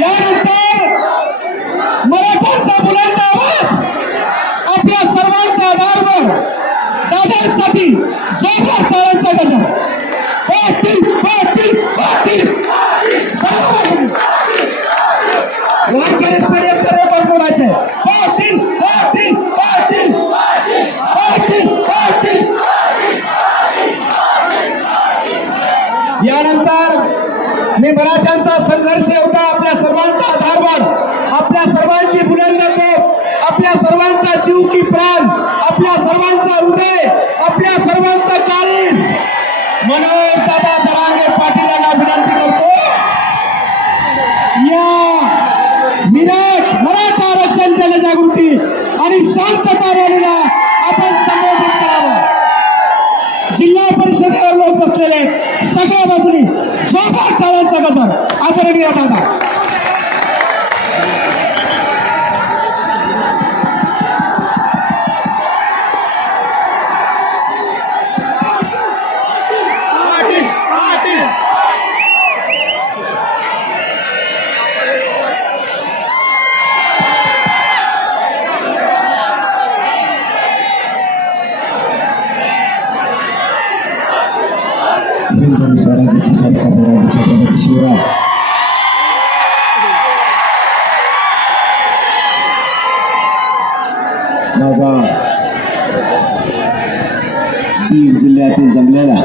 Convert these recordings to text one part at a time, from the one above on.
यानंतर मराठ्यांचा बुलंद आवाज आपल्या सर्वांचा आधारवर दादांसाठी जोरदार टाळ्यांचा गजर. पाटील पाटील पाटील वानखेडे स्टेडियमचा रेकॉर्ड बोलायचंय. पाटील पाटील पाटील पाटील पाटील. यानंतर मी मराठ्यांचा संघर्ष एवढा आपल्या सर्वांचा आधारवर, आपल्या सर्वांची बुलंद तोफ, आपल्या सर्वांचा जीव की प्राण, आपल्या सर्वांचा हृदय, आपल्या सर्वांचा काळीज मनोज दादा जरांगे पाटील यांना विनंती करतो, या मराठा आरक्षण जनजागृती आणि शांतता रॅलीला आपण संबोधित करावं. जिल्हा परिषदेवर लोक बसलेले आहेत सगळ्या बाजूनी. जोरदार टाळ्यांचा गजर. आदरणीय दादा. हिंदू स्वराज्याचे संस्थापक छत्रपती शिवराय माझा बीड जिल्ह्यातील जमलेला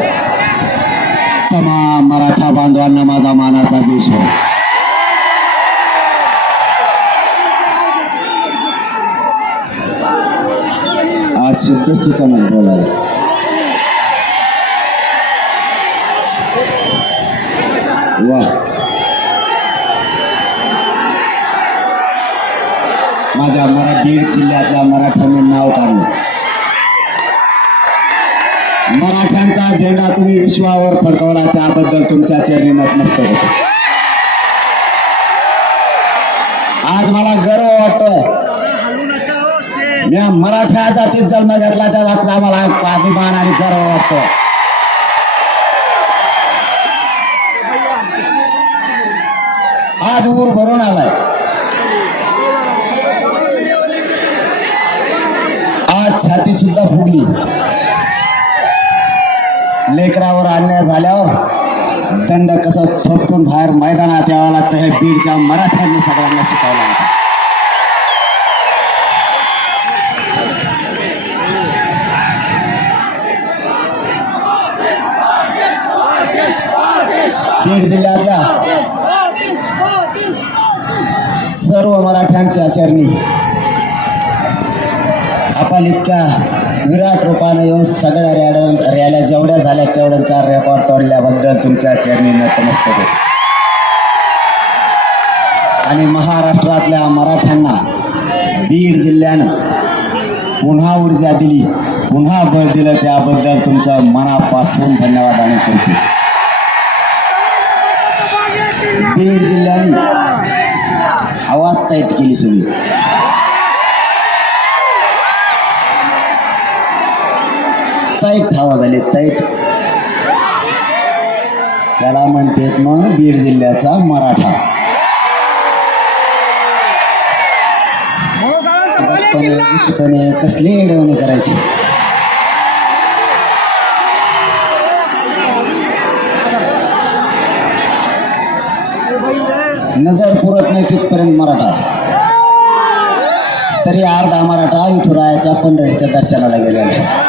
तमाम मराठा बांधवांना माझा मानाचा जय. आज शब्द सुचना बोलायला. वाह, माझ्या बीड जिल्ह्यातल्या मराठ्यांनी नाव काढलं. मराठ्यांचा झेंडा तुम्ही विश्वावर फडकवला त्याबद्दल तुमच्या चरणी नतमस्तक होतो. आज मला गर्व वाटतोय. मी मराठा जातीत जन्म घेतला त्याचा आम्हाला अभिमान आणि गर्व वाटतो. आज ऊर भरून आलाय. आज छाती सुद्धा फुगली. लेकरावर अन्याय झाल्यावर दंड कसं थोपटून बाहेर मैदानात यावं लागतं हे बीडच्या मराठ्यांनी सगळ्यांना शिकवलं होतं. बीड जिल्ह्यातल्या सर्व मराठ्यांच्या चरणी आपण इतक्या विराट रूपाने येऊन सगळ्या रॅल्या जेवढ्या झाल्या तेवढ्यांचा रेकॉर्ड तोडल्याबद्दल तुमच्या चरणी नतमस्तक होतो. आणि महाराष्ट्रातल्या मराठ्यांना बीड जिल्ह्यानं पुन्हा ऊर्जा दिली, पुन्हा बळ दिलं त्याबद्दल तुमचं मनापासून धन्यवाद आणि करतो. बीड जिल्ह्याने हवाच टाईट केली सगळी. टाईट हवा झाली टाईट. त्याला म्हणतात मग बीड जिल्ह्याचा मराठा. कसली एडवणी करायची. नजर पुरत नाही तिथपर्यंत मराठा. तरी अर्धा मराठा विठुरायाच्या पंढरीच्या दर्शनाला गेलेला आहे.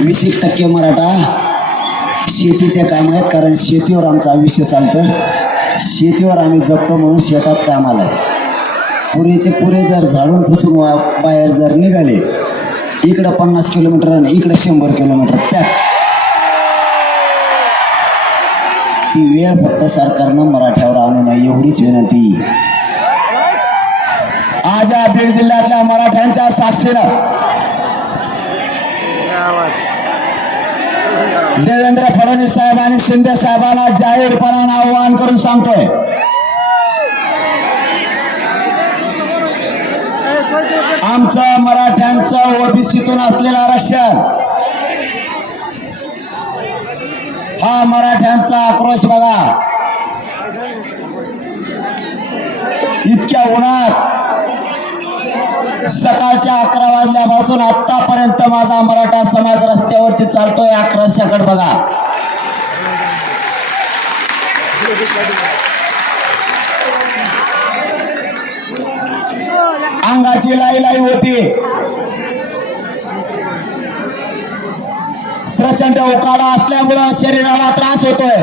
20% मराठा शेतीचे काम आहेत, कारण शेतीवर आमचं आयुष्य चालतं. शेतीवर आम्ही जगतो म्हणून शेतात कामाला आहे. पुरेचे पुरे जर झाडून पुसून बाहेर जर निघाले, इकडं 50 किलोमीटर आणि इकडं 100 किलोमीटर पॅक. ती वेळ फक्त सरकारनं मराठ्यावर आणू नये एवढीच विनंती. आज या बीड जिल्ह्यातल्या मराठ्यांच्या साक्षीनं देवेंद्र फडणवीस साहेब आणि शिंदे साहेबांना जाहीरपणाने आवाहन करून सांगतोय, आमचं मराठ्यांचं ओबीसीतून असलेलं आरक्षण हा मराठ्यांचा आक्रोश बघा. उन्हात सकाळच्या 11 वाजल्यापासून आतापर्यंत माझा मराठा समाज रस्त्यावरती चालतोय. आक्रोशाकडे बघा. अंगाची लाई होती. प्रचंड उकाडा असल्यामुळं शरीराला त्रास होतोय.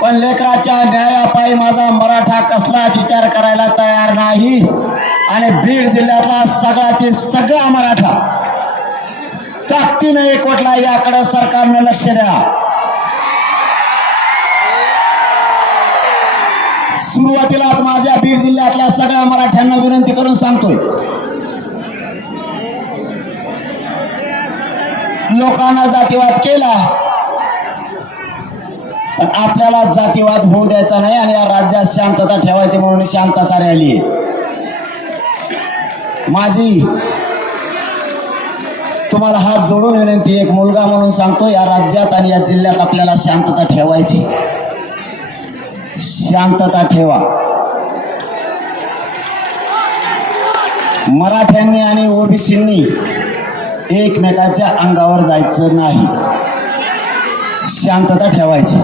पण लेकराच्या न्यायापायी माझा मराठा कसलाच विचार करायला तयार नाही. आणि बीड जिल्ह्यातला सगळाचे सगळा मराठा ताकदीनं एकवटला. याकडे सरकारनं लक्ष द्या. सुरुवातीलाच माझ्या बीड जिल्ह्यातल्या सगळ्या मराठ्यांना विनंती करून सांगतोय, लोकांना जातीवाद केला पण आपल्याला जातीवाद होऊ द्यायचा नाही आणि या राज्यात शांतता ठेवायची म्हणून शांतता रॅली. माझी तुम्हाला हात जोडून विनंती, एक मुलगा म्हणून सांगतो, या राज्यात आणि या जिल्ह्यात आपल्याला शांतता ठेवायची. शांतता ठेवा. मराठ्यांनी आणि ओबीसींनी एकमेकाच्या अंगावर जायचं नाही. शांतता ठेवायची.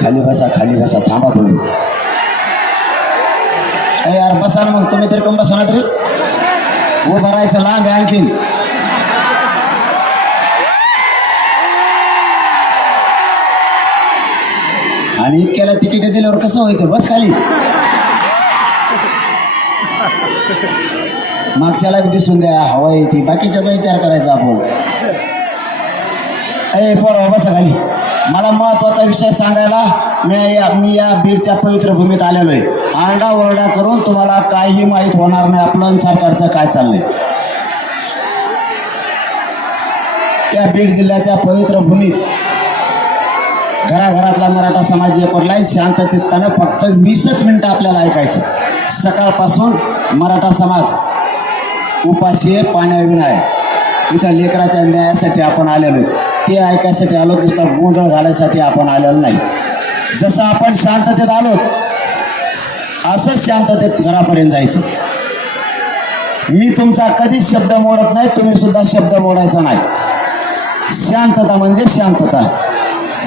खाली बसा, खाली बसा, थांबा थोडी. यार बसा ना मग, तुम्ही तरी कम बसा ना तरी. उभं राहायचं लांब आहे आणखीन. आणि इतक्याला तिकीट दिल्यावर कसं व्हायचं? बस खाली. मागच्याला बी दिसून द्या, हवा येते, बाकीच्याचा विचार करायचा आपण. पोरा बसा खाली. मला महत्वाचा विषय सांगायला मी या बीडच्या पवित्र भूमीत आलेलो आहे. आरडा ओरडा करून तुम्हाला काही माहीत होणार नाही आपलं सरकारचं काय चाललंय. त्या बीड जिल्ह्याच्या पवित्र भूमीत घराघरातला मराठा समाज एकवटलाय. शांत चित्तानं फक्त 20च मिनिटं आपल्याला ऐकायचं. सकाळपासून मराठा समाज उपाशी आहे, पाण्याविना आहे. इथं लेकराच्या न्यायासाठी आपण आलेलो आहे. ते ऐकायसाठी आलो, नुसता गोंधळ घालायसाठी आपण आलेलो नाही. जसं आपण शांततेत आलो असंच शांततेत घरापर्यंत जायचं. मी तुमचा कधीच शब्द मोडत नाही, तुम्ही सुद्धा शब्द मोडायचा नाही. शांतता म्हणजे शांतता.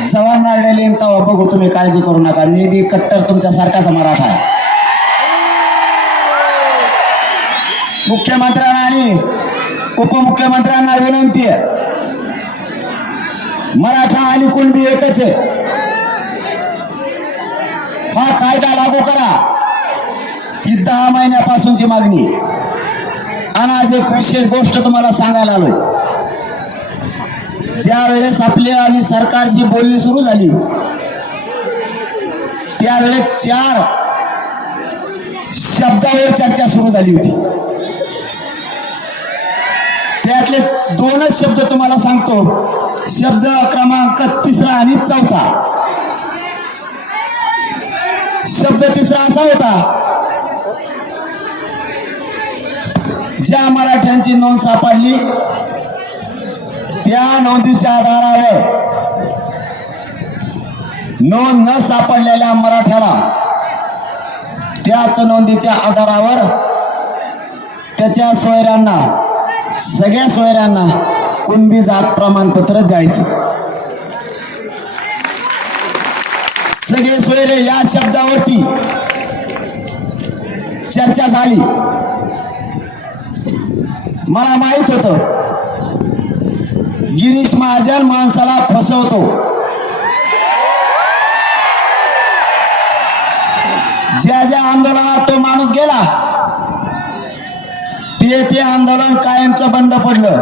जवान येईन तेव्हा बघू, तुम्ही काळजी करू नका. मी बी कट्टर तुमच्यासारखाच मराठा आहे. मुख्यमंत्र्यांना आणि उपमुख्यमंत्र्यांना विनंती आहे, मराठा आणि कुणबी एकच आहे. हा कायदा लागू करा, ही 10 महिन्यापासूनची मागणी. आणि आज एक विशेष गोष्ट तुम्हाला सांगायला आलोय. ज्या वेळेस आपली आणि सरकारची बोलणी सुरू झाली त्यावेळेस 4 शब्दावर चर्चा सुरू झाली होती. त्यातले 2च शब्द तुम्हाला सांगतो. शब्द क्रमांक 3 आणि 4. शब्द 3 असा होता, ज्या मराठ्यांची नोंद सापडली त्या नोंदीच्या आधारावर नोंद न सापडलेल्या मराठ्याला त्याच नोंदीच्या आधारावर त्याच्या सोयऱ्यांना, सगळ्या सोयऱ्यांना कुणबी जात प्रमाणपत्र द्यायचं. सगळे सोयरे या शब्दावरती चर्चा झाली. मला माहित होतं गिरीश महाजन माणसाला फसवतो. ज्या ज्या आंदोलनात तो माणूस गेला ते आंदोलन कायमचं बंद पडलं.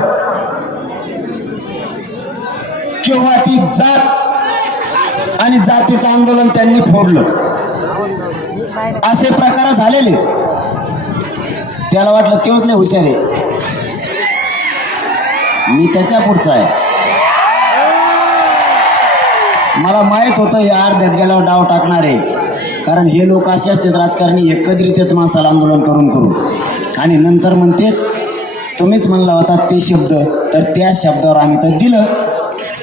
किंवा ती जात आणि जातीचं आंदोलन त्यांनी फोडलं. असे प्रकार झालेले. त्याला वाटलं तेच लय हुशार आहे, मी त्याच्या पुढचा आहे. मला माहित होतं हे अर्ध्यात गेल्यावर डाव टाकणार आहे. कारण हे लोक असे असतात राजकारणी, एकत्रित माणसाला आंदोलन करून आणि नंतर म्हणते तुम्हीच म्हणला होता ते शब्द, तर त्या शब्दावर आम्ही तर दिलं.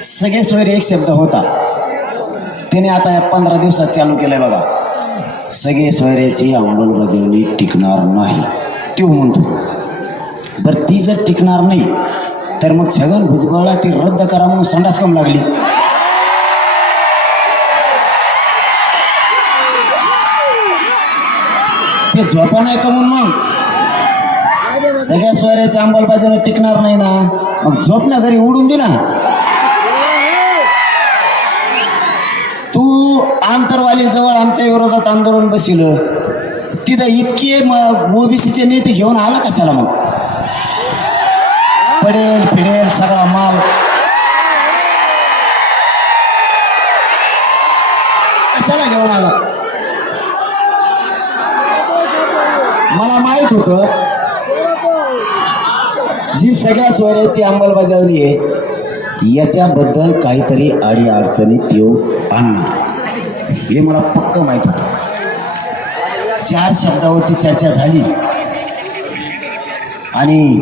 सगळे सोयरे एक शब्द होता त्याने आता या 15 दिवसात चालू केलंय बघा, सगळे सोयऱ्याची अंमलबजावणी टिकणार नाही तो म्हणतो. बरं ती जर टिकणार नाही तर मग छगन भुजबळला ती रद्द करा म्हणून संडास कम लागली. ते झोपा नाही का म्हणून मग सगळ्या सोयऱ्याची अंमलबजावणी टिकणार नाही ना, मग झोप ना घरी उडून दे ना. तू आंतरवाली जवळ आमच्या विरोधात आंदोलन बसिल, तिथं इतके मग ओबीसीचे नेते घेऊन आला कशाला? मग पडेल फिडेल सगळा माल कशाला घेऊन आला? मला माहित होतं जी सगळ्या सोयऱ्याची अंमलबजावणी आहे याच्याबद्दल काहीतरी अडी अडचणी देऊ आणणार, हे मला पक्क माहित होतं. 4 शब्दावरती चर्चा झाली आणि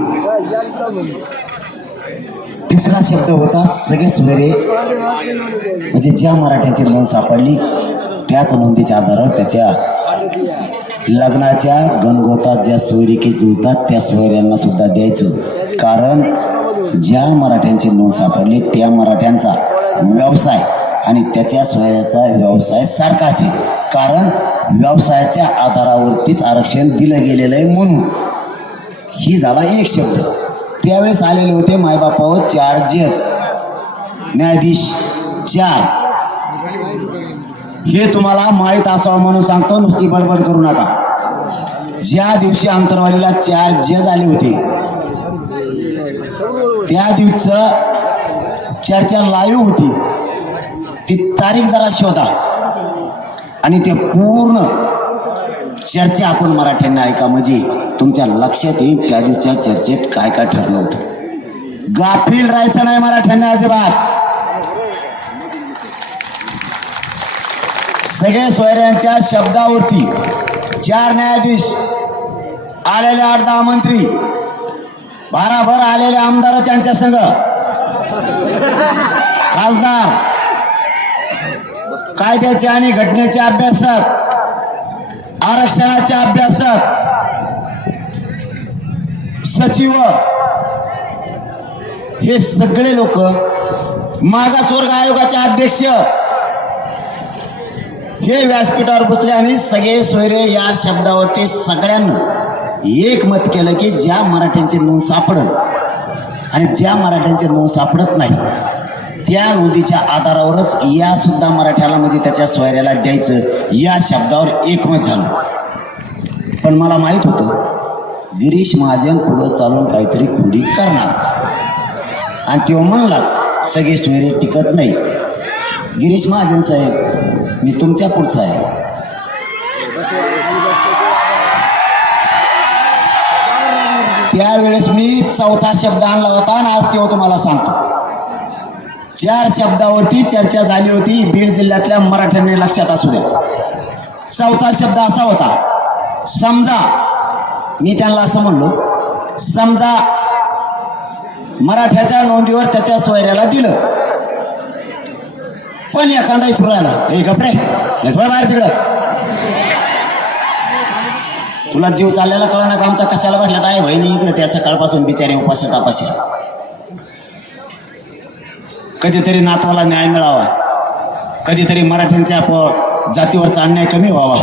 तिसरा शब्द होता सगळे सोयरे, म्हणजे ज्या मराठ्यांची नोंद सापडली त्याच नोंदीच्या आधारावर त्याच्या लग्नाच्या गणगोतात ज्या सोयरिकी जुळतात त्या सोयऱ्यांना सुद्धा द्यायचं. कारण ज्या मराठ्यांची नोंद सापडली त्या मराठ्यांचा व्यवसाय आणि त्याच्या सोयऱ्याचा व्यवसाय सारखाच आहे, कारण व्यवसायाच्या आधारावरतीच आरक्षण दिलं गेलेलं आहे म्हणून. ही झाला एक शब्द. त्यावेळेस आलेले होते मायबापावर 4 जज, न्यायाधीश 4. हे तुम्हाला माहीत असावं म्हणून सांगतो, नुसती बडबड करू नका. ज्या दिवशी आंतरवालीला 4 जज आले होते त्या दिवसचं चर्चा लाईव्ह होती, ती तारीख जरा शोधा आणि ते पूर्ण चर्चा आपण मराठ्यांना ऐका, म्हणजे तुमच्या लक्षात येईल त्या दिवसच्या चर्चेत काय काय ठरलं होतं. गाफील राहायचं नाही मराठ्यांना अजिबात. सगळे सोयऱ्यांच्या शब्दावरती 4 न्यायाधीश, आलेले 8-10 मंत्री, भाराभर आलेले आमदार त्यांच्या संघ, खासदार, कायद्याचे आणि घटनेचे अभ्यासक, आरक्षणाचे अभ्यासक, सचिव, हे सगळे लोक, मागासवर्ग आयोगाचे अध्यक्ष हे व्यासपीठावर बसले आणि सगळे सोयरे या शब्दावरती सगळ्यांना एकमत केलं की ज्या मराठ्यांची नोंद सापडत आणि ज्या मराठ्यांची नोंद सापडत नाही त्या नोंदीच्या आधारावरच या सुद्धा मराठ्याला, म्हणजे त्याच्या सोयऱ्याला द्यायचं, या शब्दावर एकमत झालं. पण मला माहित होतं गिरीश महाजन पुढं चालून काहीतरी खोडी करणार आणि तो म्हणला सगळे सोयरे टिकत नाही. गिरीश महाजन साहेब, मी तुमच्या पुढचा आहे. त्यावेळेस मी 4था शब्द आणला होता आणि आज तो तुम्हाला सांगतो. 4 शब्दावरती चर्चा झाली होती बीड जिल्ह्यातल्या मराठ्यांनी लक्षात असू द्या. 4था शब्द असा होता, समजा, मी त्यांना असं म्हणलो, समजा मराठ्याच्या नोंदीवर त्याच्या सोयऱ्याला दिलं, पण एखादा इसरू राहिला, हे गपरे बाहेर तिकडं, तुला जीव चाललेला कळा ना का आमचा कशाला वाटला आहे बहिणी इकडे, त्या सकाळपासून बिचारी उपाशी तापाशी. कधीतरी नातवाला न्याय मिळावा, कधीतरी मराठ्यांच्या जातीवरचा अन्याय कमी व्हावा,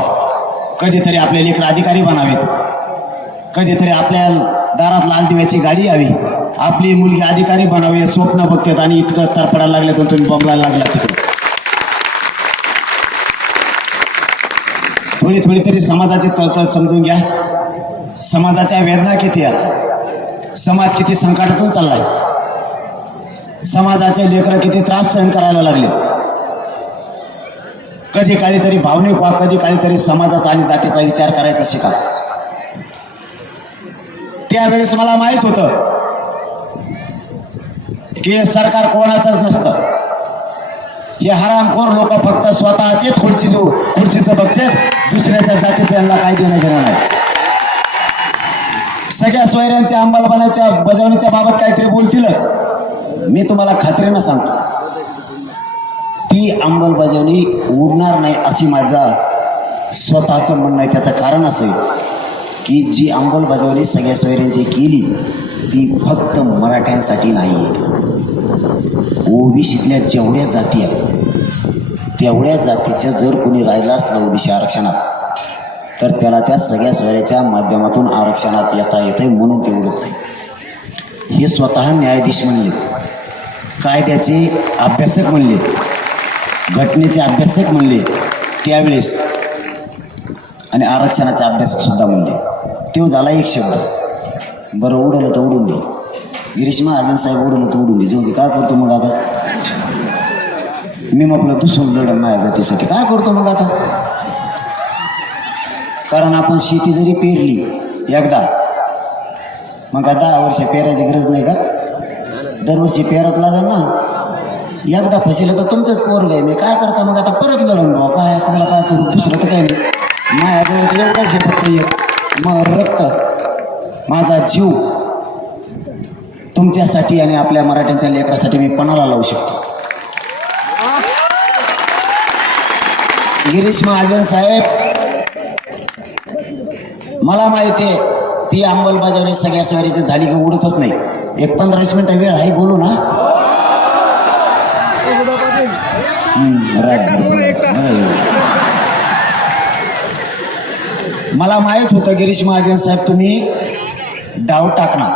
कधीतरी आपले लेकर अधिकारी बनावेत, कधीतरी आपल्या दारात लाल दिव्याची गाडी यावी, आपली मुलगी अधिकारी बनावी, स्वप्न बघतात आणि इतकं तरपडायला लागले तर तुम्ही बंबलायला लागला. तिकडे थोडी थोडी तरी समाजाची तळतळ समजून घ्या. समाजाच्या वेदना किती आहेत, समाज किती संकटातून चाललाय, समाजाचे लेकरं किती त्रास सहन करायला लागले. कधी काळी तरी भावनिक व्हा, कधी काळी तरी समाजाचा आणि जातीचा विचार करायचा शिका. त्यावेळेस मला माहित होतं की हे सरकार कोणाचंच नसतं, हे हरामखोर लोक फक्त स्वतःचेच खुर्चीचं बघतात, दुसऱ्याच्या जातीचं यांना काय देणं घेणं नाही. सगळ्या सोयऱ्यांच्या बजावणीच्या बाबत काहीतरी बोलतीलच. मी तुम्हाला खात्रीनं सांगतो, ती ती अंमलबजावणी उडणार नाही अशी माझा स्वतःचं म्हणणं आहे. त्याचं कारण असं आहे की जी अंमलबजावणी सगळ्या सोयऱ्यांची केली ती फक्त मराठ्यांसाठी नाही आहे. ओबीसीतल्या जेवढ्या जाती आहेत तेवढ्या जातीचं जर कोणी राहिलं असलं ओबीसी आरक्षणात तर त्याला त्या सगळ्या सोयऱ्याच्या माध्यमातून आरक्षणात येता येतं म्हणून ते उडत नाही. हे स्वतः न्यायाधीश म्हणले, कायद्याचे अभ्यासक म्हणले, घटनेचे अभ्यासक म्हणले त्यावेळेस, आणि आरक्षणाचा अभ्यासकसुद्धा म्हणले. तो झाला एक शब्द. बरं उडलं तर उडून दे, गिरीश महाजन साहेब उडलं तर उडून दे, जाऊ दे. काय करतो मग आता? मी म्हटलं दुसरून लढण माझ्या जातीसाठी काय करतो मग आता? कारण आपण शेती जरी पेरली एकदा, मग का 10 वर्ष पेरायची गरज नाही का? दरवर्षी पेरत लागेल ना. एकदा फसिलं तर तुमचंच पोरग आहे. मी काय करता मग आता? परत लढण भाऊ. काय त्याला काय करू? दुसरं तर काही नाही. माझ्याजवळ एवढंच आहे फक्त एक, मग रक्त, माझा जीव तुमच्यासाठी आणि आपल्या मराठ्यांच्या लेकरासाठी मी पणाला लावू शकतो. गिरीश महाजन साहेब, मला माहिती आहे ती अंमलबजावणी सगळ्या सोयरीची झाली की उडतच नाही. एक 15-20 मिनिटं वेळ आहे, बोलू ना. मला माहित होतं गिरीश महाजन साहेब तुम्ही डाव टाकणार,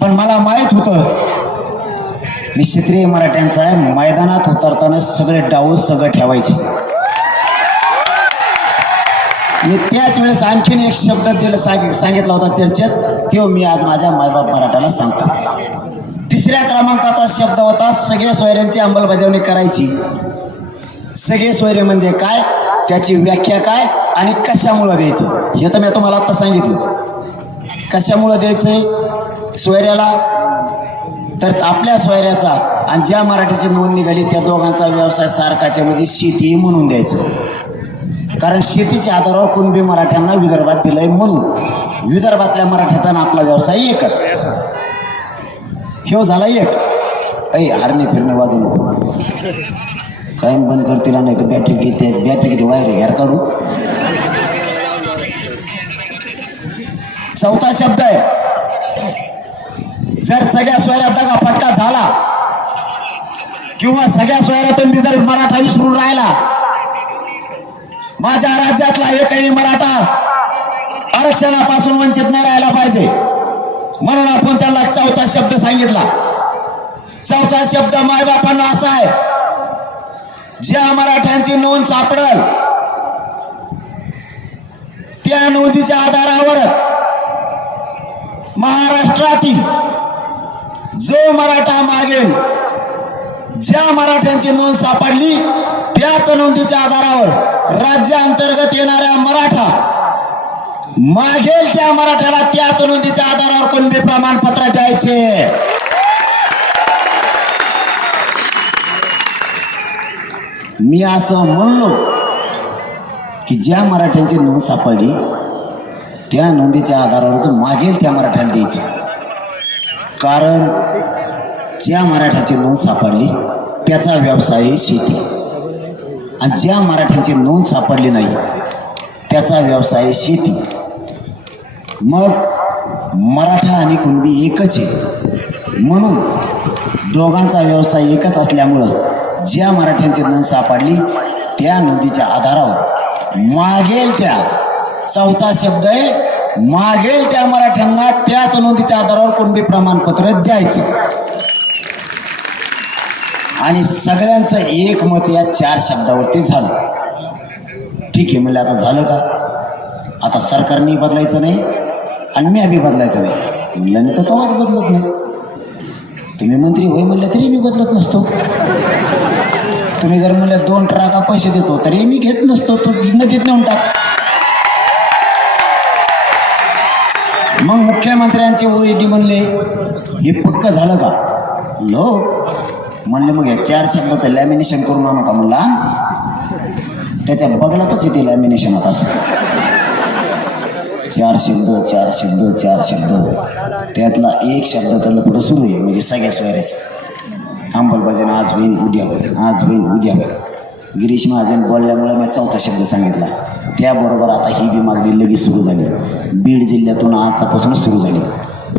पण मला माहित होतं मी क्षेत्रीय मराठ्यांचा आहे, मैदानात उतरताना सगळे डाव सगळं ठेवायचे. मी त्याच वेळेस आणखीन एक शब्द सांगितला होता चर्चेत, तो मी आज माझ्या मायबाप मराठ्याला सांगतो. 3ऱ्या क्रमांकाचा शब्द होता सगळ्या सोयऱ्यांची अंमलबजावणी करायची. सगळे सोयरे म्हणजे काय, त्याची व्याख्या काय आणि कशामुळं द्यायचं हे तर मी तुम्हाला आत्ता सांगितलं. कशामुळं द्यायचंय सोयऱ्याला? तर आपल्या सोयऱ्याचा आणि ज्या मराठीची नोंद निघाली त्या दोघांचा व्यवसाय सारखाच्या म्हणजे शेती म्हणून द्यायचं. कारण शेतीच्या आधारावर कुणबी मराठ्यांना विदर्भात दिलंय म्हणून. विदर्भातल्या मराठ्याचा ना आपला व्यवसाय एकच. ह्यो झाला एक. हारणे फिरणे वाजू नको, कायम बंद करतील नाही तर बॅटरीची वायर घ्यार काढू. चौथा शब्द आहे, जर सगळ्या सोयऱ्या दगा फटका झाला किंवा सगळ्या सोयऱ्यातून जर मराठा विसरून राहिला, माझ्या राज्यातला एकही मराठा आरक्षणापासून वंचित नाही राहायला पाहिजे. म्हणून आपण त्याला चौथा शब्द सांगितला. चौथा शब्द मायबापांना असा आहे, ज्या मराठ्यांची नोंद सापडेल त्या नोंदीच्या आधारावरच महाराष्ट्रातील जो मराठा मागेल, ज्या मराठ्यांची नोंद सापडली त्याच नोंदीच्या आधारावर राज्याअंतर्गत येणाऱ्या मराठा मागेल त्या मराठ्याला त्याच नोंदीच्या आधारावर कुणबी प्रमाणपत्र द्यायचे. मी असं म्हणलो की ज्या मराठ्यांची नोंद सापडली त्या नोंदीच्या आधारावर मागेल त्या मराठ्याला द्यायचं. कारण ज्या मराठ्याची नोंद सापडली त्याचा व्यवसाय आहे शेती, आणि ज्या मराठ्यांची नोंद सापडली नाही त्याचा व्यवसाय आहे शेती. मग मराठा आणि कुणबी एकच आहे, म्हणून दोघांचा व्यवसाय एकच असल्यामुळं ज्या मराठ्यांची नोंद सापडली त्या नोंदीच्या आधारावर मागेल त्या, चौथा शब्द आहे, मागेल त्या मराठ्यांना त्याच नोंदीच्या आधारावर कुणबी प्रमाणपत्र द्यायचं. आणि सगळ्यांचं एकमत या 4 शब्दावरती झालं. ठीक आहे म्हणलं, आता झालं का? आता सरकारने बदलायचं नाही आणि मी बी बदलायचं नाही. म्हणलं मी तर कवाच बदलत नाही. तुम्ही मंत्री होय म्हणलं तरी मी बदलत नसतो. तुम्ही जर म्हणलं 2 ट्रका पैसे देतो तरी मी घेत नसतो. तो नदीत नेऊन टाक. मग मुख्यमंत्र्यांचे ओईडी म्हणले हे पक्क झालं का? लो म्हणले मग या 4 शब्दाचं लॅमिनेशन करून आणू का? म्हणला त्याच्या बगलातच येते लॅमिनेशन. आता असं 4 शब्द 4 शब्द 4 शब्द, त्यातला एक शब्दाचं लपडं सुरू आहे, म्हणजे सगळ्या सोयऱ्याचं. अंमलबजावणी आज होईल उद्या होईल, आज होईल उद्या होईल. गिरीश महाजन बोलल्यामुळे मी चौथा शब्द सांगितला. त्याबरोबर आता ही बी मागणी लगेच सुरू झाली. बीड जिल्ह्यातून आतापासूनच सुरू झाली.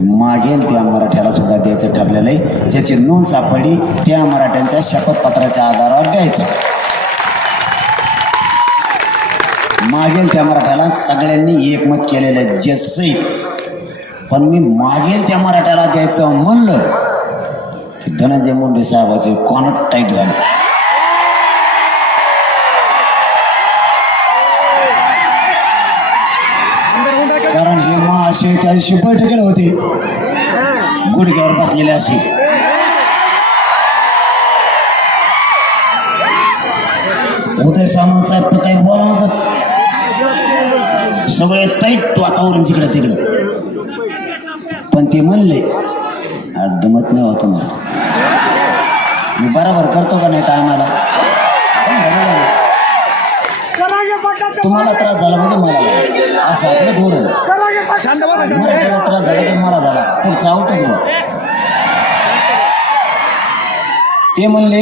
मागेल त्या मराठ्याला सुद्धा द्यायचं ठरलेलं आहे. ज्याची नोंद सापडली त्या मराठ्यांच्या शपथपत्राच्या आधारावर द्यायचं. मागेल त्या मराठ्याला सगळ्यांनी एकमत केलेलं आहे जसं. पण मी मागेल त्या मराठ्याला द्यायचं म्हणलं की धनंजय मुंडे साहेबाचे कॉनट टाईट झाले. कारण हे असे त्या दिवशी बैठकीला होते गुडघ्यावर बसलेले असे. उदय सामंत साहेब तर काही बोलणारच. सगळे टाईट वातावरण जिकडे तिकडे. पण ते म्हणले अर्धमत नाही होतं मला. मी बरोबर करतो का नाही टायमाला. तुम्हाला त्रास झाला म्हणजे मला झाला. असं आपलं धोरण. मराठ्याला त्रास झाला की मला झाला. पुढचा आउटच मग. ते म्हणले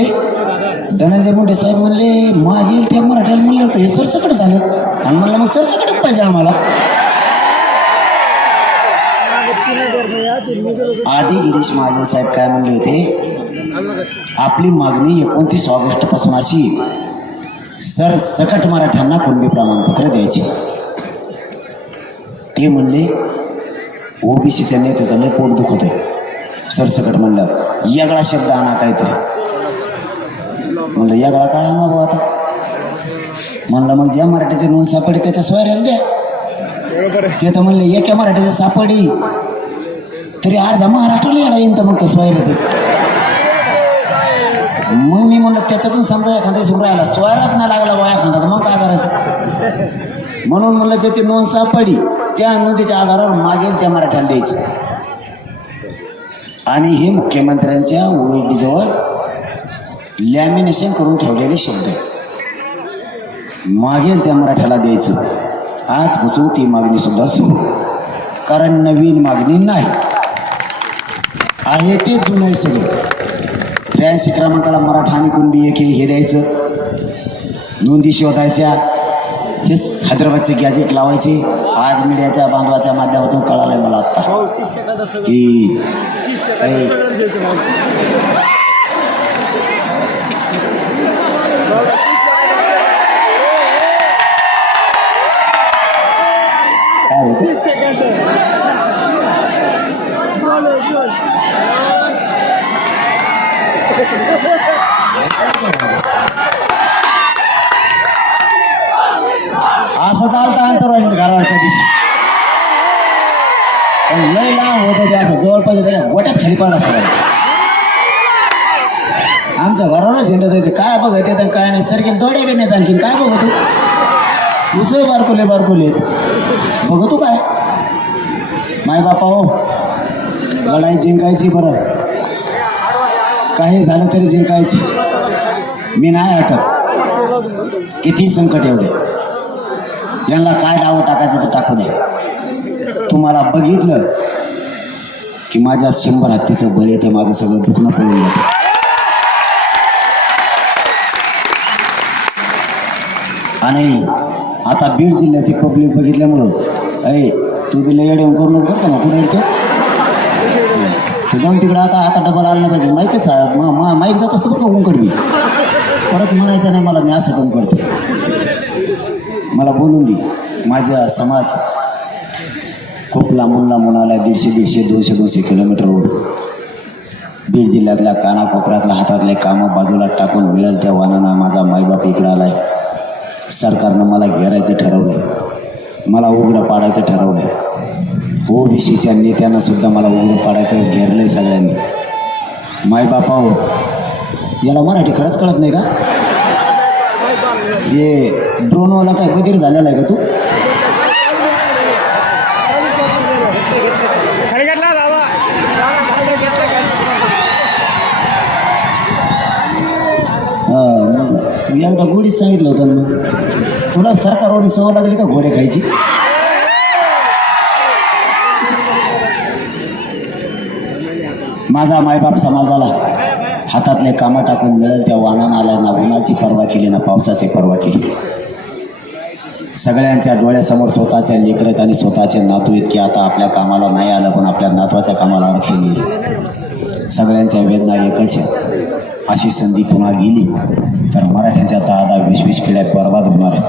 धनंजय मुंडे साहेब म्हणले मागील त्या मराठ्याला म्हणलं होतं हे सरसकट झालं. आणि म्हणलं मग सरसकटच पाहिजे आम्हाला. आधी गिरीश महाजन साहेब काय म्हणले होते, आपली मागणी 29 ऑगस्ट पासून अशी सरसकट मराठ्यांना कुणबी प्रमाणपत्र द्यायचे. ते म्हणले ओबीसीच्या नेत्याचं लय पोट दुखत आहे. सरसकट म्हणलं येगळा शब्द आणा काहीतरी. म्हणलं येगळा काय आणा भाऊ आता. म्हणलं मग ज्या मराठीची नोंद सापडी त्याच्या स्वाऱ्याला द्या. ते तर म्हणले एका मराठीची सापडी तरी अर्ध्या महाराष्ट्राला येणं येईन तर मग तो स्वायरातच. मग मी म्हणलं त्याच्यातून समजा एखाद्या सुरू राहिला स्वारात नाही लागला बा एखादा तर मग काय करायचं. म्हणून म्हणलं ज्याची नोंद सापडी त्या नोंदीच्या आधारावर मागेल त्या मराठ्याला द्यायचं. आणि हे मुख्यमंत्र्यांच्या ओळखीजवळ लॅमिनेशन करून ठेवलेले शब्द आहे. मागेल त्या मराठ्याला द्यायचं. आजपासून ती मागणी सुद्धा सुरू. कारण नवीन मागणी नाही आहे ते जुनं आहे सगळं. 83 क्रमांकाला मराठा आणि कुणबी एक हे द्यायचं. नोंदी शोधायच्या. हे हैदराबादचे गॅजेट लावायचे. आज मीडियाच्या बांधवाच्या माध्यमातून कळालंय मला आत्ता की काय होतं. असं चालतं अंतरवाली घरावर त्या दिवशी. पण लय लांब होतं ते. असं जवळपास त्या गोट्यात खाली पडला सगळं. आमच्या घरावरच हिंडत येते. काय बघत येतं काय नाही. सरकील थोडे बी नाहीत. आणखीन काय बघतो. उसळ बारकुले बघतो काय. माय बापा हो लढाई जिंकायची. बरं काही झालं तरी जिंकायची. मी नाही हटत. किती संकट येऊ दे. यांना काय डावं टाकायचं तर टाकू द्या. तुम्हाला बघितलं की माझ्या 100 हत्तीचं बळ येते. माझं सगळं दुखणं पळून जातं. आणि आता बीड जिल्ह्याची पब्लिक बघितल्यामुळं अरे तू बी लय येऊन करू नको बरं का. मग कुठे येतो ते जाऊन तिकडं. आता डबल आला नाही पाहिजे. माईकच माईक जात असतो बरं का उंकडवी. परत म्हणायचं नाही मला मी असं कम करतो. मला बोलून दे. माझा समाज खूप लांबून आला आहे. 150, 200 किलोमीटरवर. बीड जिल्ह्यातल्या कानाकोपऱ्यातल्या हातातले कामं बाजूला टाकून मिळेल त्या वाहनानं माझा मायबाप इकडं आला आहे. सरकारनं मला घेरायचं ठरवलं. मला उघडं पाडायचं ठरवलं. ओबीसीच्या नेत्यांना सुद्धा मला उघडं पाडायचं घेरलं आहे सगळ्यांनी. मायबापा हो याला मराठी खरंच कळत नाही का. हे ड्रोनवाला काय बधीर झालेला आहे का तू. मी एकदा गोडीच सांगितलं होतं ना तुला. सरकारवाडी सवय लागली का घोडे खायची. माझा मायबाप समाजाला हातात हातातले कामं टाकून मिळेल त्या वाहनानं आला ना उन्हाची पर्वा केली ना पावसाची पर्वा केली. सगळ्यांच्या डोळ्यासमोर स्वतःच्या लेकरत आणि स्वतःचे नातू इतके आता आपल्या कामाला नाही आलं पण आपल्या नातवाच्या कामाला आरक्षण येईल. सगळ्यांच्या वेदना एकच आहे. अशी संधी पुन्हा गेली तर मराठ्यांच्या 10-10, 20-20 पिढ्या बर्बाद होणार आहे.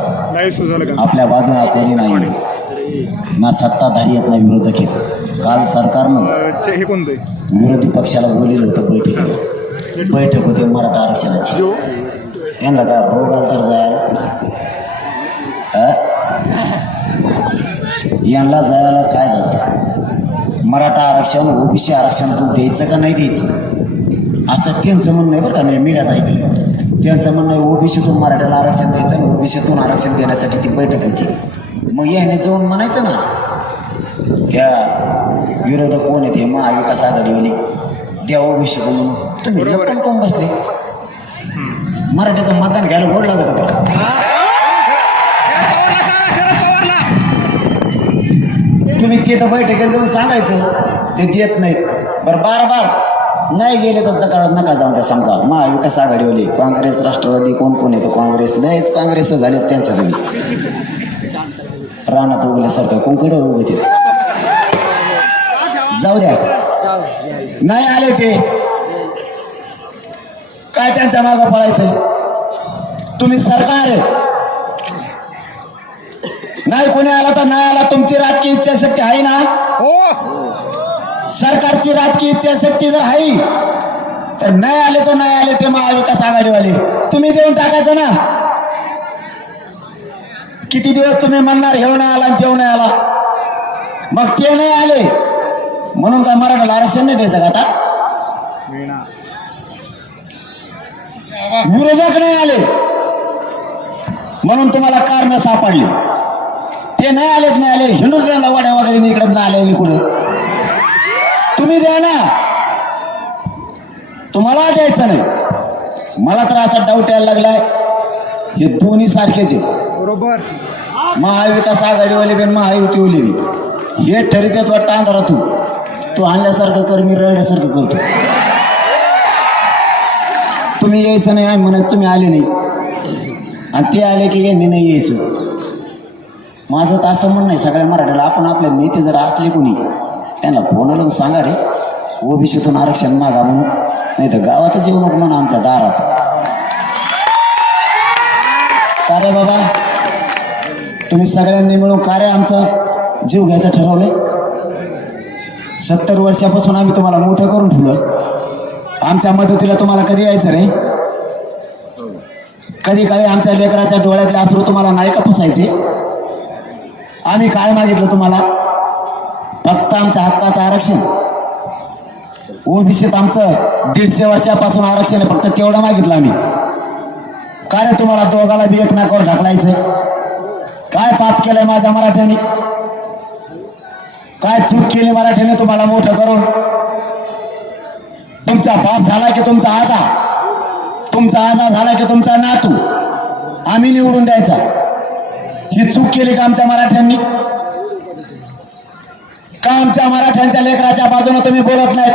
आपल्या बाजूला कोणी नाही, ना सत्ताधारी आहेत ना विरोधक आहेत. काल सरकारनं विरोधी पक्षाला बोललेलं होतं बैठकीला. बैठक होती मराठा आरक्षणाची. यांना काय रोग आला तर जायला यांना जायला काय झालं? मराठा आरक्षण ओबीसी आरक्षणातून द्यायचं का नाही द्यायचं असं त्यांचं म्हणणं आहे बरं का. मी मीडियात ऐकलं त्यांचं म्हणणं आहे ओबीसीतून मराठ्याला आरक्षण द्यायचं आणि ओबीसीतून आरक्षण देण्यासाठी ती बैठक होती. मग याने जाऊन म्हणायचं ना ह्या विरोधक कोण आहेत हे महाविकास आघाडीवाली द्या ओबीसीतून म्हणून. तुम्ही लपन कोण बसले? मराठ्याचं मतदान घ्यायला गोड लागत का? तुम्ही ते तर बैठकीला जाऊन सांगायचं ते देत नाहीत. बरं बार नाही गेले तर काळात नका जाऊन त्या समजा महाविकास आघाडीवाली काँग्रेस राष्ट्रवादी कोण कोण येतं काँग्रेस लयच काँग्रेस झालेत त्यांच्या तुम्ही रानात उगल्यासारखं कोणकडे उगत जाऊ द्या. नाही आले ते काय त्यांच्या मागं पळायचंय? तुम्ही सरकार आहे. नाही कोणी आला तर नाही आला तुमची राजकीय इच्छाशक्ती आहे ना? सरकारची राजकीय इच्छाशक्ती जर आहे तर नाही आले तर नाही आले ते महाविकास आघाडीवाले तुम्ही देऊन टाकायचं ना. किती दिवस तुम्ही म्हणणार हेव नाही आला तेव नाही आला. मग ते नाही आले म्हणून काय मराठाला आरक्षण नाही द्यायचं का? आता विरोधक नाही आले म्हणून तुम्हाला कारण सापडली. ते नाही आलेत नाही आले हिंदू द्यायला वाड्या वगैरे इकडे ना आले कुठं तुम्ही द्या ना. तुम्हाला द्यायचं नाही. मला तर असा डाऊट यायला लागलाय हे दोन्ही सारखेच आहे. बरोबर. महाविकास आघाडीवाले बी महायुतीवाले बी हे ठरवतात वाटतं अंधारातून तू आणल्यासारखं कर मी रडल्यासारखं करतो. तुम्ही यायचं नाही आम्ही म्हणत तुम्ही आले नाही आणि ते आले की यांनी नाही यायचं. माझं तर असं म्हणणं आहे सगळ्या मराठ्याला आपण आपले नेते जर असले कोणी त्यांना फोन लावून सांगा रे ओबीसीतून आरक्षण मागा म्हणून नाही तर गावातच येऊ नको म्हणून आमच्या दारात. का रे बाबा तुम्ही सगळ्यांनी मिळून का रे आमचा जीव घ्यायचं ठरवलंय? 70 वर्षापासून आम्ही तुम्हाला मोठं करून ठेवलं. आमच्या मदतीला तुम्हाला कधी यायचं रे? कधी काळी आमच्या लेकराच्या डोळ्यातले अश्रू तुम्हाला नाही का पुसायचे? आम्ही काय मागितलं तुम्हाला? फक्त आमच्या हक्काचं आरक्षण. ओबीसीत आमचं 150 वर्षापासून आरक्षण आहे फक्त तेवढं मागितलं आम्ही. काय रे तुम्हाला दोघाला बी एकमेकावर ढकलायचं? काय पाप केलंय माझ्या मराठ्याने? काय चूक केली मराठ्याने तुम्हाला मोठं करून? तुमचा बाप झाला की तुमचा आजा, तुमचा आजा झाला की तुमचा नातू आम्ही निवडून द्यायचा. ही चूक केली का आमच्या मराठ्यांनी? का आमच्या मराठ्यांच्या लेकराच्या बाजूने तुम्ही बोलत नाहीत?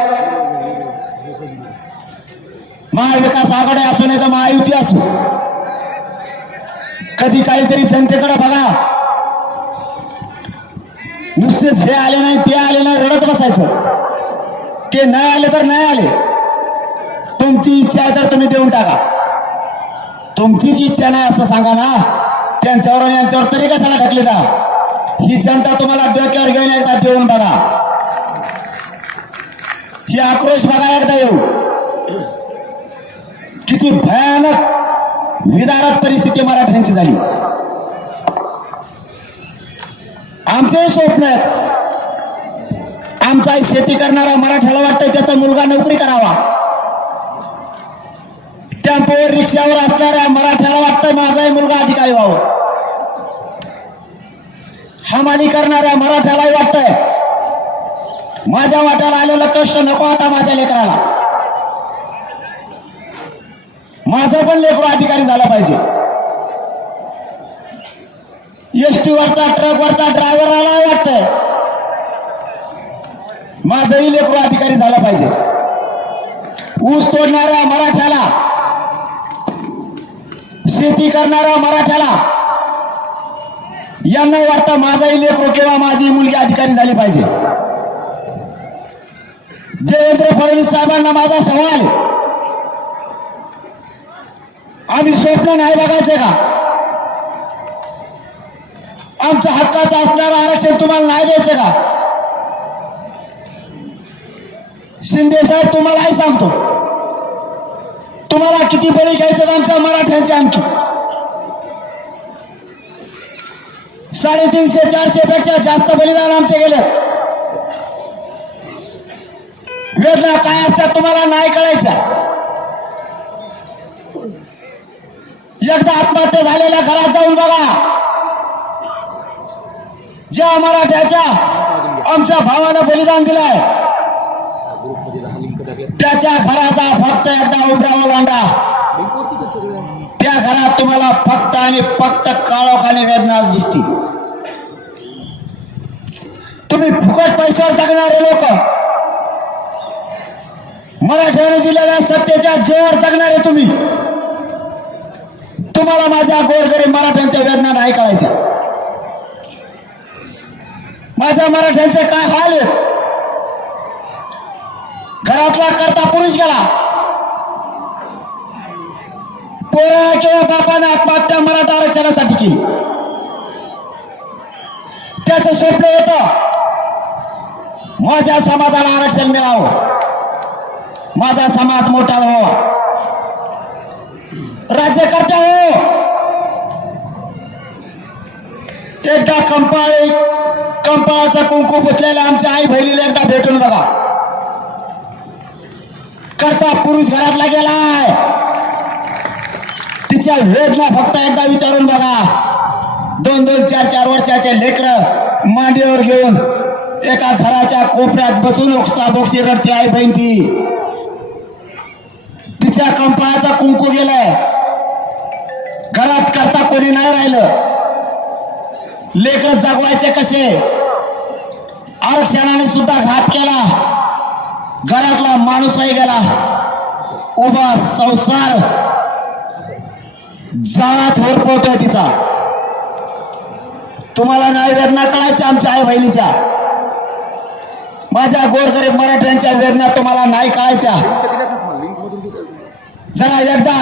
महाविकास आघाडी असू नाही तर महायुती असू कधी काहीतरी जनतेकडे बघा. नुसतेच हे आले नाही ते आले नाही रडत बसायचं. ते नाही आले तर नाही आले. तुमची इच्छा आहे तर तुम्ही देऊन टाका. तुमचीच इच्छा नाही असं सांगा ना. त्यांच्यावर आणि यांच्यावर तरी कशाला ढकले जा? ही जनता तुम्हाला डोक्यावर घेऊन एकदा देऊन बघा. ही आक्रोश बघा एकदा येऊ. किती भयानक विदारक परिस्थिती मराठ्यांची झाली. आमचे स्वप्न आहेत. आमचा शेती करणारा मराठ्याला वाटतंय त्याचा मुलगा नोकरी करावा. टेम्पोवर रिक्षावर असणाऱ्या मराठ्याला वाटतंय माझाही मुलगा अधिकारी व्हावं. हमाली करणाऱ्या मराठ्यालाही वाटतंय माझ्या वाट्याला आलेलं कष्ट नको आता माझ्या लेकराला. माझं पण लेकरू अधिकारी झाला पाहिजे. एसटी वरचा ट्रक वरचा ड्रायव्हरला वाटतंय माझंही लेकरू अधिकारी झाला पाहिजे. ऊस तोडणाऱ्या मराठ्याला, शेती करणाऱ्या मराठ्याला यांना वाटतं माझाही लेकरो किंवा माझी मुलगी अधिकारी झाली पाहिजे. देवेंद्र फडणवीस साहेबांना माझा सवाल आहे, आम्ही स्वप्न नाही बघायचे का? आमचं हक्काचं असणारं आरक्षण तुम्हाला नाही द्यायचं का? शिंदे साहेब तुम्हालाही सांगतो, तुम्हाला किती बळी घ्यायचं आमच्या मराठ्यांचे? आणखी 350-400 पेक्षा जास्त बलिदान आमचे गेले. वेदना काय असतात तुम्हाला नाही कळायच्या. एकदा आत्महत्या झालेल्या घरात जाऊन बघा. ज्या मराठ्याच्या आमच्या भावानं बलिदान दिलंय त्याच्या घराचा फक्त एकदा उघडावा वांडा. त्या घरात तुम्हाला फक्त आणि फक्त काळोखाने वेदनाच दिसतील. तुम्ही फुकट पैशावर जगणारे लोक, मराठ्याने दिलेल्या सत्तेच्या जेवावर जगणारे तुम्ही, तुम्हाला माझ्या गोरगरीब मराठ्यांच्या वेदना नाही कळायच्या. माझ्या मराठ्यांचे काय हाल आहेत. घरातला करता पुरुष गेला, पोरा किंवा बापाने आत्महत्या मराठा आरक्षणासाठी केली. त्याचं स्वप्न येतं माझ्या समाजाला आरक्षण मिळावं, माझा समाज मोठा व्हावा, राज्यकर्ता हो. एकदा कंपाळाचा कुंकू पुसलेल्या आमच्या आई बहिणीला एकदा भेटून बघा. करता पुरुष घरातला गेलाय, तिच्या वेदना फक्त एकदा विचारून बघा. 2-2, 4-4 वर्षाचे लेकरं मांडीवर घेऊन एका घराच्या कोपऱ्यात बसून ओक्साबोक्शी रडते आई बहीण. तिच्या कंपाळाचा कुंकू गेलाय, घरात करता कोणी नाही राहिलं. लेकरं जगवायचे कसे? आरक्षणाने सुद्धा घात केला, घरातला माणूसही गेला, उभा संसार जाळात होरपळतोय तिचा. तुम्हाला नाही वेदना कळायच्या आमच्या आई बहिणीच्या. माझ्या गोरगरीब मराठ्यांच्या वेदना तुम्हाला नाही कळायच्या. जरा एकदा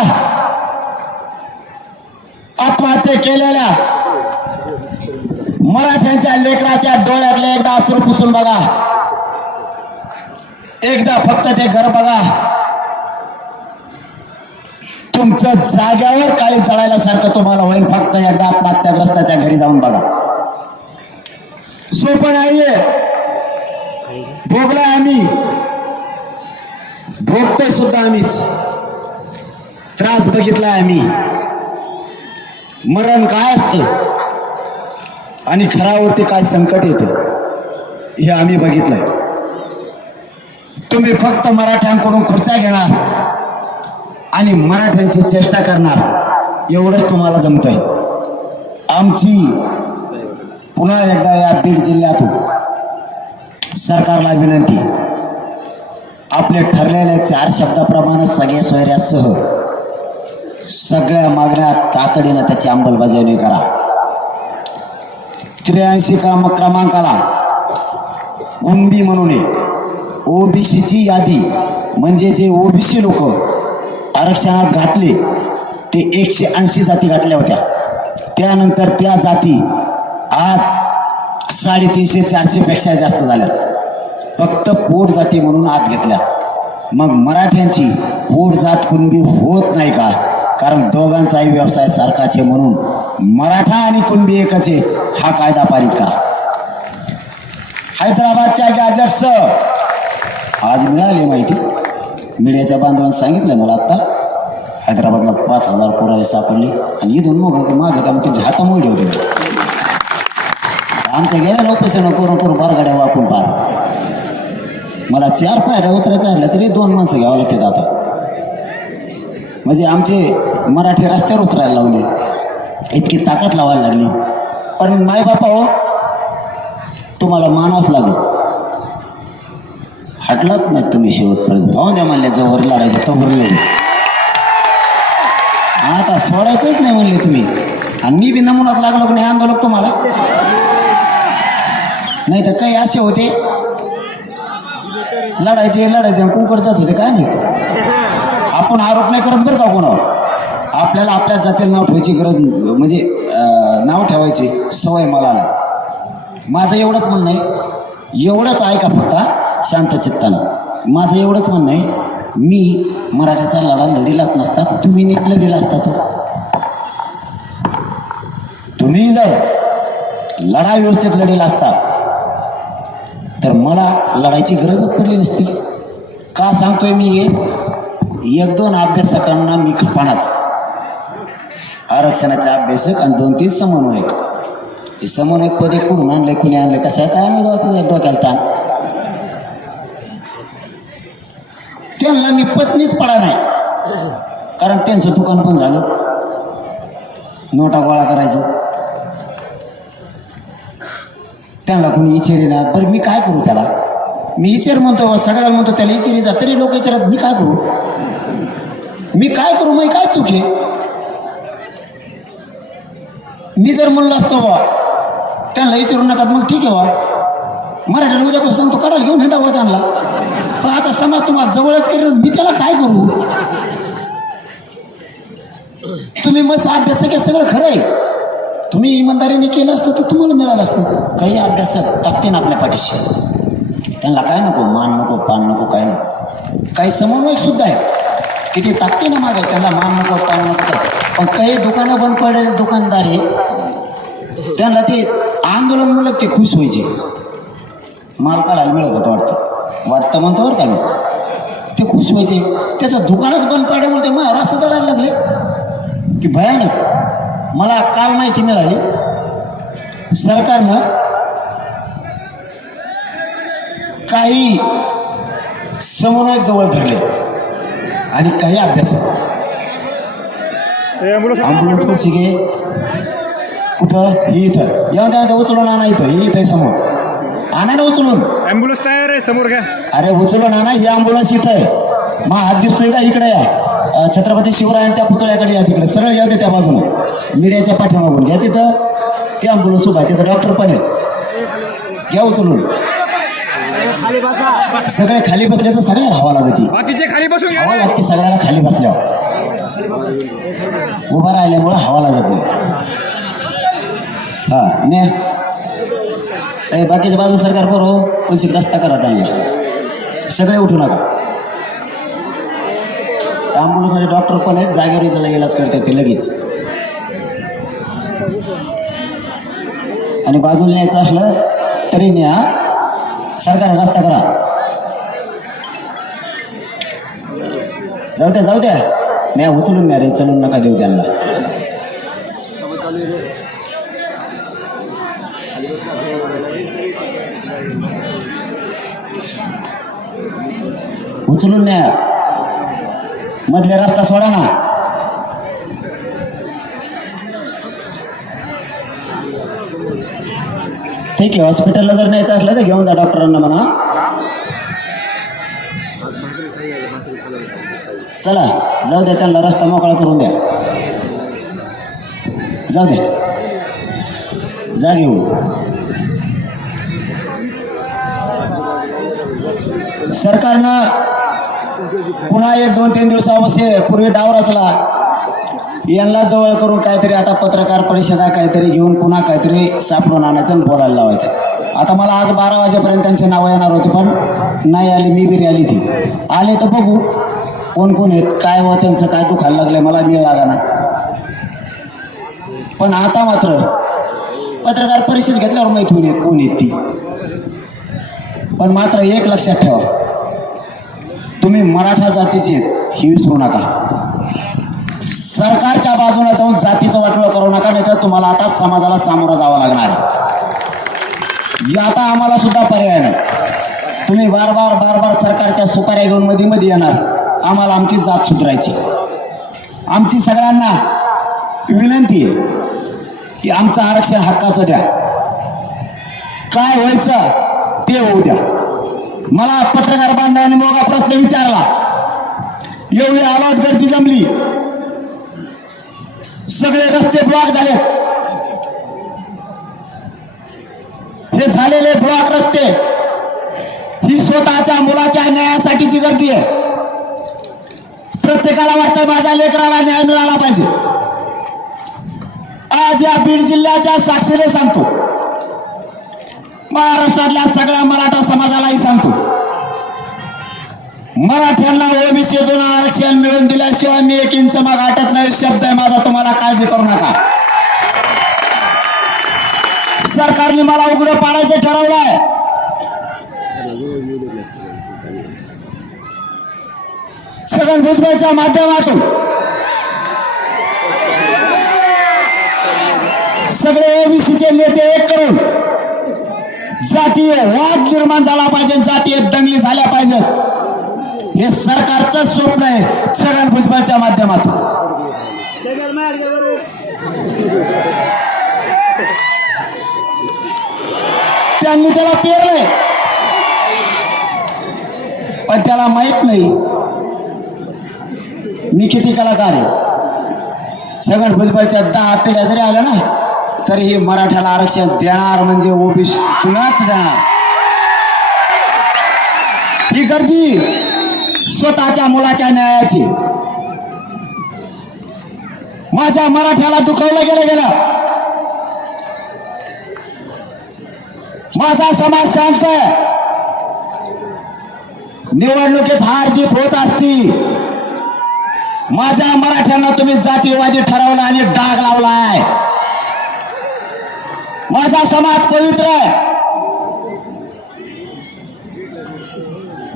आत्महत्या केलेल्या मराठ्यांच्या लेकराच्या डोळ्यातले एकदा अश्रू पुसून बघा. एकदा फक्त ते घर बघा. तुमचं जाग्यावर काळी चढायला सारखं तुम्हाला होईल. फक्त एकदा आत्महत्याग्रस्ताच्या घरी जाऊन बघा. सोपं नाहीये, भोगलाय आम्ही, भोगतोय सुद्धा आम्हीच. त्रास बघितलाय आम्ही. मरण काय असतं आणि घरावरती काय संकट येतं हे आम्ही बघितलंय. तुम्ही फक्त मराठ्यांकडून खुर्च्या घेणार आणि मराठ्यांची चेष्टा करणार, एवढंच तुम्हाला जमतंय. आमची पुन्हा एकदा या बीड जिल्ह्यातून सरकारला विनंती, आपले ठरलेल्या 4 शब्दाप्रमाणे सगळ्या सोयऱ्यासह सगळ्या मागण्या तातडीनं त्याची अंमलबजावणी करा. 83 क्रमांकाला कुणबी म्हणून ओबीसीची यादी, म्हणजे जे ओबीसी लोक आरक्षणात घातले ते 180 जाती घातल्या होत्या. त्यानंतर त्या जाती आज 350-400 पेक्षा जास्त झाल्या. फक्त पोट जाती म्हणून आत घेतल्या. मग मराठ्यांची पोट जात कुणबी होत नाही का? कारण दोघांचाही व्यवसाय सारखाच आहे म्हणून मराठा आणि कुणबी एकच आहे, हा कायदा पारित करा. हैदराबादच्या गॅजेट्सचं आज मिळाली माहिती, मीडियाच्या बांधवांनी सांगितलं मला आत्ता. हैदराबादला 5000 पुरावे सापडले आणि इथून मग मागं काम तुमच्या हातामुळे होते. आमच्या गेल्या लोकेशन करून फार गाड्या वाकून पार. मला 4 पायऱ्या उतरायचं असल्या तरी 2 माणसं घ्यावं लागतात आता. म्हणजे आमचे मराठी रस्त्यावर उतरायला लावले, इतकी ताकद लावायला लागली. पण माय बापा हो, तुम्हाला मानावंच लागेल. हटलात नाही तुम्ही शेवटपर्यंत. भाऊ द्या म्हणले जवळ लढायचं तवर लढू. आता सोडायचंच नाही म्हणले तुम्ही. आणि मी बी नमुनात लागलो की नाही आंदोलक तुम्हाला. नाही तर काही असे होते लढायचे कुंकड जात होते काय नाही. आपण आरोप नाही करत बरं का कोणावर. आपल्याला आपल्या जातीला नाव ठेवायची गरज म्हणजे नाव ठेवायची सवय मला नाही. माझं एवढंच म्हणणं आहे, एवढंच ऐका फक्त शांत चित्तानं. माझं एवढंच म्हणणं आहे, मी मराठीचा लढा लढिलाच नसता, तुम्ही नीट लढिला असतात. तुम्ही जर लढा व्यवस्थित लढिला असता तर मला लढायची गरजच पडली नसती. का सांगतोय मी हे? 1-2 अभ्यासकांना मी खपानाच. आरक्षणाचे अभ्यासक आणि 2-3 समन्वयक. हे समन्वयक पदे कुठून आणले, कुणी आणले, कशा काय आम्ही तुझ्या डोक्याला ताण. त्यांना मी पत्नीच पडा नाही, कारण त्यांचं दुकान पण झालं, नोटा गोळा करायचं. त्यांना कोणी इचेरी ना. बरं मी काय करू त्याला? मी इचेर म्हणतो, सगळ्याला म्हणतो त्याला इचेरी जा, तरी लोक विचारत मी काय करू? मी काय करू? मग काय चूक आहे? मी जर म्हणलो असतो बा त्यांना विचारू नका, मग ठीक आहे बा मराठीला उद्यापासून सांगतो कडाल घेऊन हिंडावं त्यांना. पण आता समाज तुम्हाला जवळच करेल, मी त्याला काय करू? तुम्ही मस्त अभ्यासक आहे, सगळं खरं आहे. तुम्ही इमानदारीने केलं असतं तर तुम्हाला मिळालं असतं. काही अभ्यासक टाकते आपल्या पाठीशी, त्यांना काय नको, मान नको, पान नको, काय नको. काही समन्वयक सुद्धा आहेत की ते टाकते ना मागे, त्यांना मान नको, पान नको. पण काही दुकानं बंद पडलेले दुकानदार आहे, त्यांना ते आंदोलनमूलक ते खुश व्हायचे. माल काढायला मिळत होतं वाटतं म्हणतो बरं का मी. ते खुश व्हायचे. त्याचं दुकानच बंद पडल्यामुळे ते मला असं चढायला लागले की भयानक. मला काल माहिती मिळाली, सरकारनं काही समन्वयक जवळ धरले आणि काही अभ्यासक. ॲम्ब्युलन्स कशी घे कुठं? ही इथं येऊन द्या, उचलून आणा. इथं ही इथं समोर आणा ना, उचलून. ॲम्ब्युलन्स तयार आहे, समोर घ्या. अरे उचलून आणा, ही ॲम्ब्युलन्स इथं आहे. मग हात दिसतोय का? इकडे या, छत्रपती शिवरायांच्या पुतळ्याकडे या, तिकडे सरळ येऊ दे त्या बाजूने, मीडियाच्या पाठीमागून घ्या. तिथं ते ॲम्ब्युलन्स उभा आहे, तिथं डॉक्टर पण आहे. घ्या उचलून. सगळे खाली बसले तर सगळ्याला हवा लागते. बाकीचे खाली बसून घ्या. हवा लागते सगळ्याला खाली बसल्यावर. उभा राहिल्यामुळे हवा लागत नाही. हा ने बाकीच्या बाजू सरकार करो, पण रस्ता करा त्यांना. सगळे उठू नका. ॲम्ब्युलन्समध्ये डॉक्टर पण आहेत, जागेवर त्याला इलाज करतात ते लगेच. आणि बाजूला न्यायचं असलं तरी न्या, सरकार रस्ता करा. जाऊ द्या न्या, उचलून न्या रे, चलून नका देऊ त्यांना. उचलून न्या, मधले रस्ता सोडा ना. ठीक आहे, हॉस्पिटलला जर न्यायचं असलं तर घेऊन जा, डॉक्टरांना म्हणा. चला जाऊ द्या, त्यांना रस्ता मोकळा करून द्या. जाऊ द्या, जा घेऊ. सरकारनं पुन्हा 1-2-3 दिवसापूर्वी डाव रचला. यांना जवळ करून काहीतरी आता पत्रकार परिषदा काहीतरी घेऊन पुन्हा काहीतरी सापडून आणायचं आणि बोलायला लावायचं. आता मला आज 12 वाजेपर्यंत त्यांची नावं येणार होती, पण नाही आली. मी बी आली ती आले तर बघू कोण कोण आहेत, काय व त्यांचं काय दुखायला लागलंय, मला बी लागा ना. पण आता मात्र पत्रकार परिषद घेतल्यावर माहीत होऊन येत कोण आहेत ती. पण मात्र एक लक्षात ठेवा, तुम्ही मराठा जातीचे आहेत ही विसरू नका. सरकारच्या बाजूने जाऊन जातीचं वाटोळं करू नका, नाही तर तुम्हाला आता समाजाला सामोरं जावं लागणार आहे. आता आम्हाला सुद्धा पर्याय नाही. तुम्ही बार बार सरकारच्या सुपाऱ्या घेऊन मध्ये येणार. आम्हाला आमची जात सुधारायची. आमची सगळ्यांना विनंती आहे की आमचं आरक्षण हक्काचं द्या. काय व्हायचं ते होऊ द्या. मला पत्रकार बांधवांनी मोगा प्रश्न विचारला, एवढी अलॉट गर्दी जमली, सगळे रस्ते ब्लॉक झाले, हे झालेले ब्लॉक रस्ते ही स्वतःच्या मुलाच्या न्यायासाठीची गर्दी आहे. प्रत्येकाला वाटतं माझ्या लेकराला न्याय मिळाला पाहिजे. आज या बीड जिल्ह्याच्या साक्षीने सांगतो, महाराष्ट्रातल्या सगळ्या मराठा समाजालाही सांगतो, मराठ्यांना ओबीसीतून आरक्षण मिळवून दिल्याशिवाय मी एक इंच माग हटत नाही. शब्द आहे माझा, तुम्हाला काळजी करू नका. सरकारने मला उघडं पाडायचं ठरवलंय. छगन भुजबळच्या माध्यमातून सगळे ओबीसीचे नेते एक करून जातीय वाद निर्माण झाला पाहिजे, जातीय दंगली झाल्या पाहिजेत, हे सरकारचं स्वप्न आहे. छगन भुजबळच्या माध्यमातून त्यांनी त्याला पेरलंय, पण त्याला माहित नाही मी किती कलाकार आहे. छगन भुजबळच्या 10 पिढ्या जरी आल्या ना तरी हे मराठ्याला आरक्षण देणार म्हणजे ओबीसीतूनच देणार. ही गर्दी स्वतःच्या मुलाच्या न्यायाची. माझ्या मराठ्याला दुखवलं गेलं. माझा समाज शांत आहे. निवडणुकीत हार जीत होत असती. माझ्या मराठ्यांना तुम्ही जातीवादी ठरवलं आणि डाग लावलाय. माझा समाज पवित्र आहे.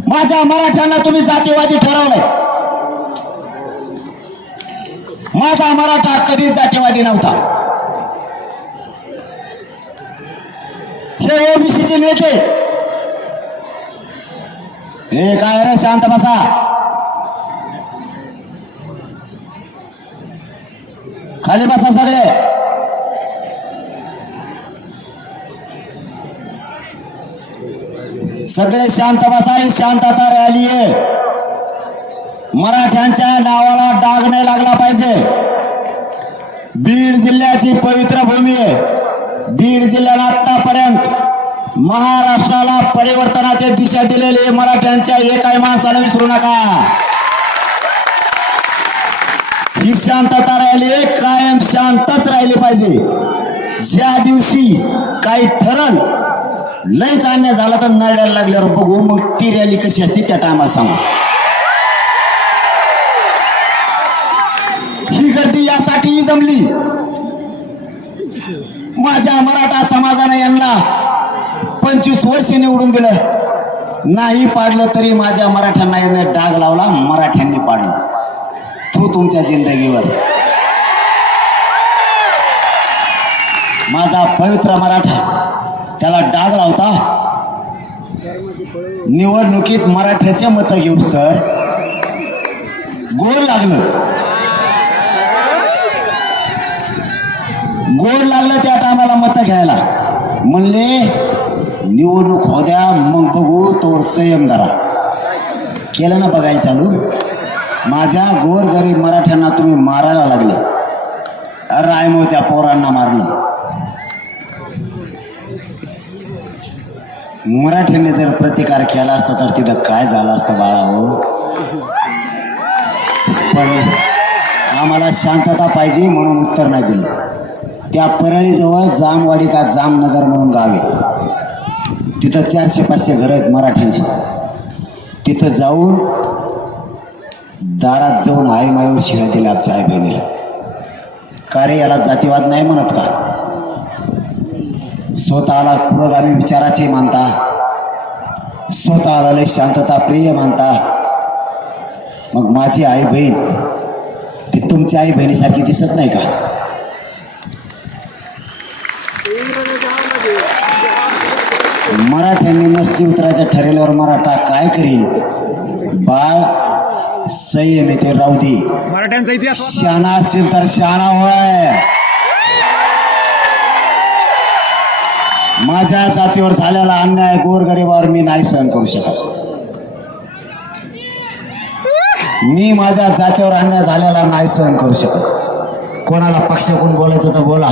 माझ्या मराठ्यांना तुम्ही जातीवादी ठरवलंय. माझा मराठा कधी जातीवादी नव्हता. हे ओबीसीचे नेते, हे काय रे, शांत बसा. खाली बसा सगळे. सगळे शांत बसा. ही शांतता रॅली आहे. मराठ्यांच्या नावाला डाग नाही लागला पाहिजे. बीड जिल्ह्याची पवित्र भूमी आहे. बीड जिल्ह्याला आतापर्यंत महाराष्ट्राला परिवर्तनाची दिशा दिलेली मराठ्यांच्या एकाही माणसाला विसरू नका. ही शांतता राहिली, कायम शांतच राहिली पाहिजे. ज्या दिवशी काही ठरल, लयच अन्याय झाला तर नरड्याला लागल्यावर बघू, मग ती रॅली कशी असते त्या टायमाला सांगू. ही गर्दी यासाठी जमली, माझ्या मराठा समाजाने यांना 25 वर्ष निवडून दिलं, नाही पाडलं तरी माझ्या मराठ्यांना यांनी डाग लावला. मराठ्यांनी पाडलं. तू तुमच्या जिंदगीवर माझा पवित्र मराठा त्याला डाग लावता. निवडणुकीत मराठ्याचे मत घेऊस तर गोड लागलं त्या टायमाला मत घ्यायला. म्हणले निवडणूक होऊ द्या, मग बघू, तोवर संयम धरा. केलं ना बघायला चालू. माझ्या गोरगरीब मराठ्यांना तुम्ही मारायला लागले. रायमोच्या पोरांना मारलं. मराठ्यांनी जर प्रतिकार केला असता तर तिथं काय झालं असतं बाळा हो. पण आम्हाला शांतता पाहिजे म्हणून उत्तर नाही दिलं. त्या परळीजवळ जामवाडी का जामनगर म्हणून गाव आहे. तिथं 400-500 घरं आहेत मराठ्यांची. तिथं जाऊन दारात जाऊन आई माईवर शिव्या दिल्या आमच्या आई बहिणीला. का रे, याला जातीवाद नाही म्हणत का? स्वतःला पुरोगामी विचाराचे मानता, स्वतःला लय शांतता प्रिय मानता. मग माझी आई बहीण ती तुमच्या आई बहिणीसारखी दिसत नाही का? मराठ्यांनी मस्ती उतरायचं ठरवल्यावर मराठा काय करील? बाळ संयम येते, राहू दे. मराठ्यांचा इतिहास वाचा. शहाणा असेल तर शहाणा होय. माझ्या जातीवर झालेला अन्याय गोरगरिबावर मी नाही सहन करू शकत. मी माझ्या जातीवर अन्याय झालेला नाही सहन करू शकत. कोणाला पक्षाकडून बोलायचं तर बोला,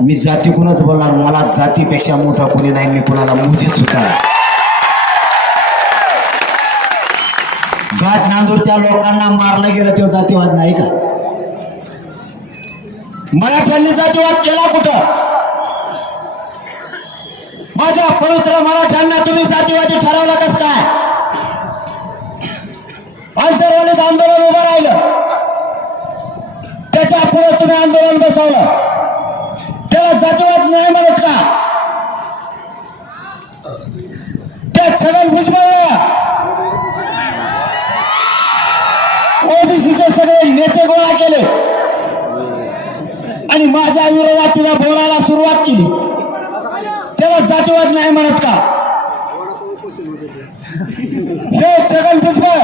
मी जातीकडूनच बोलणार. मला जातीपेक्षा मोठा कोणी नाही, मी कोणाला मुजीत सुद्धा. घाट नांदूरच्या लोकांना मारलं गेलं तेव्हा जातीवाद नाही का? मराठ्यांनी जातीवाद केला कुठं? माझ्या पवित्र मराठ्यांना तुम्ही जातीवादी ठरवलं कस काय? आंतरवालीत आंदोलन उभं राहिलं, त्याच्या पुढे तुम्ही आंदोलन बसवलं, त्याला जातीवाद नाही म्हणत का? त्या छगन भुजबळ ओबीसीचे सगळे नेते गोळा केले आणि माझ्या विरोधात तिला बोलायला सुरुवात केली, तेव्हा जातीवाद नाही म्हणत का? हे छगन भुजबळ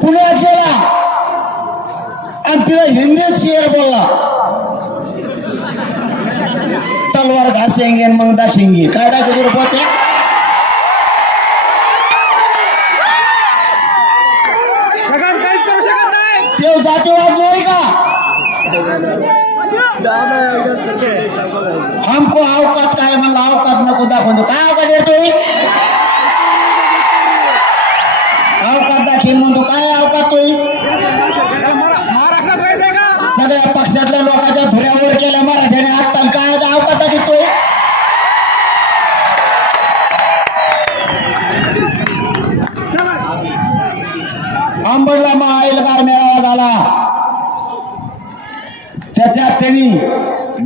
पुण्यात गेला आणि तिला हिंदीत शेर बोलला, तलवार घासेंगे मग दाखेंगे. काय दाखवतो रे पोचा? काहीच करू शकत नाही. ते जातीवाद नाही का? हमको अवकात काय म्हणलं, अवकात नको दाखवतो. काय अवकात येतोय? अवकात दाखवेन म्हणतो. काय अवकात तोय? महाराष्ट्रात राहायचंय का? सगळ्या पक्षातल्या लोकांच्या धुऱ्यावर केल्या मराठ्याने आत्ता काय अवकात दाखवतोय? अंबडला महाएल्गार मेळावा झाला, त्याच्यात त्यांनी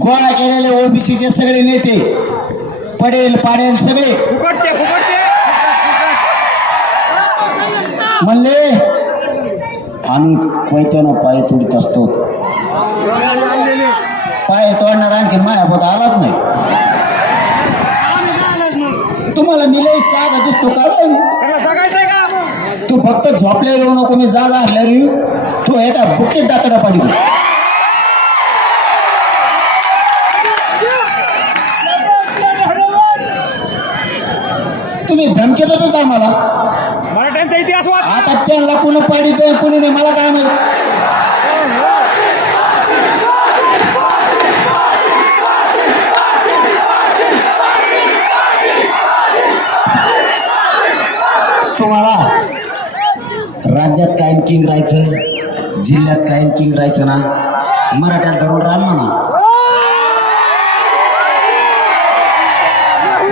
गोळा केलेले ओबीसीचे सगळे नेते, पडेल पाडेल सगळे फुकटचे म्हणले आम्ही कोयत्यानं पाय तोडीत असतो. पाय तोडणार आणखी मायापोत आलाच नाही. तुम्हाला मी लई साधा दिसतो का? त्याला जगायचंय का? तू फक्त झोपले राहू नको, मी जागा असल्या रे तू एका बुकेत दातडा पाडी. तुम्ही धमकी देतोच आम्हाला. मराठ्यांचा इतिहास वाच. आता त्यांना कोणी पाडितोय कोणी नाही मला काय माहित. तुम्हाला राज्यात कायम किंग राहायचं, जिल्ह्यात कायम किंग राहायचं ना, मराठ्यात धरून राहा म्हणा.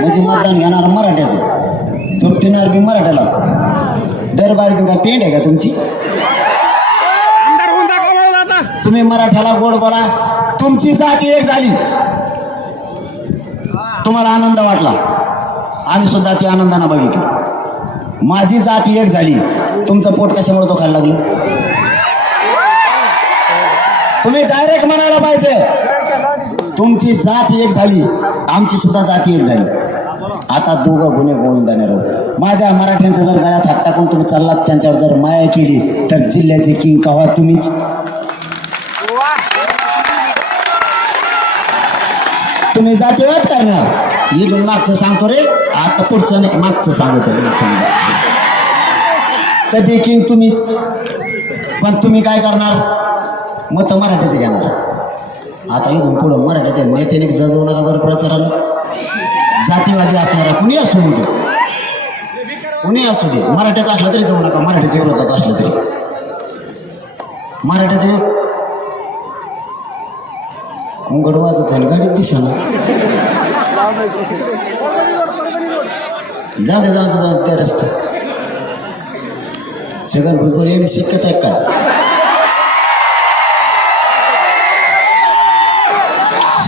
म्हणजे मतदान घेणार मराठ्याचं, दुपटीणार बी मराठ्यालाच. दरबारी काय पेंड आहे का तुमची? आमदार होऊन दाखवा आता. तुम्ही मराठ्याला गोड बोला. तुमची जाती एक झाली, तुम्हाला आनंद वाटला, आम्ही सुद्धा ती आनंदानं बघितली. माझी जाती एक झाली, तुमचं पोट कशामुळे तो खायला लागलं? तुम्ही डायरेक्ट म्हणायला पाहिजे तुमची जात एक झाली, आमची सुद्धा जाती एक झाली. आता दोघं गुन्हे गोविंदाने राहू. माझ्या मराठ्यांचा जर गळ्यात हात टाकून तुम्ही चाललात, त्यांच्यावर जर माया केली तर जिल्ह्याचे किंग कव्हा तुम्हीच. तुम्ही जातीवाद करणार. इथून मागचं सांगतो रे, आता पुढचं नाही, मागचं सांगतो. कधी किंग तुम्हीच, पण तुम्ही काय करणार? मत मराठ्याचे घेणार. आता इथून पुढं मराठ्याच्या नेत्याने जाऊ नका बरं प्रचाराला. जातीवादी असणारा कुणी असू म्हणतो, कुणी असू दे, मराठ्याचं असलं तरी जाऊ नका. मराठ्याच्या विरोधात असलं तरी मराठ्याचे कुंकड वाजत आहे गाडीत दिसा ना. जाऊ दे त्या रस्त्यात. छगन भुजबळ येणे शक्यता आहे काय?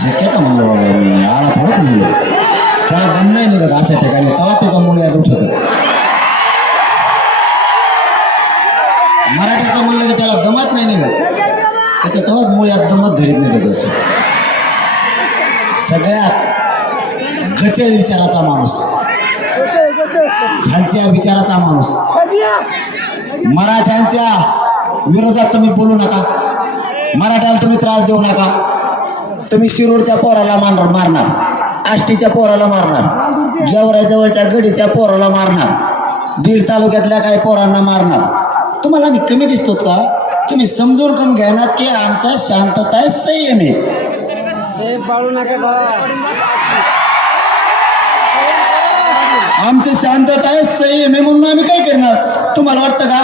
शक्यता म्हणलं बाबा, मी आला थोडंच म्हणलं. त्याला दम नाही निघत अशा ठिकाणी, तेव्हा त्याचा मूळ याद उठत. मराठ्याचं म्हणलं की त्याला दमत नाही निघत, त्याचं तेव्हाच मूळ याद दमत धरीत निघत. असं सगळ्यात गचळ विचाराचा माणूस, खालच्या विचाराचा माणूस. मराठ्यांच्या विरोधात तुम्ही बोलू नका, मराठ्याला तुम्ही त्रास देऊ नका. तुम्ही शिरूरच्या पोराला मारणार, आष्टीच्या पोराला मारणार, गेवराजवळच्या गडीच्या पोराला मारणार, बीड तालुक्यातल्या काही पोरांना मारणार. तुम्हाला आम्ही कमी दिसतो का? तुम्ही समजून करून घ्या ना की आमचा शांतता आहे, संयम आहे. आमचं शांतता आहे, संयम आहे, म्हणून आम्ही काय करणार? तुम्हाला वाटतं का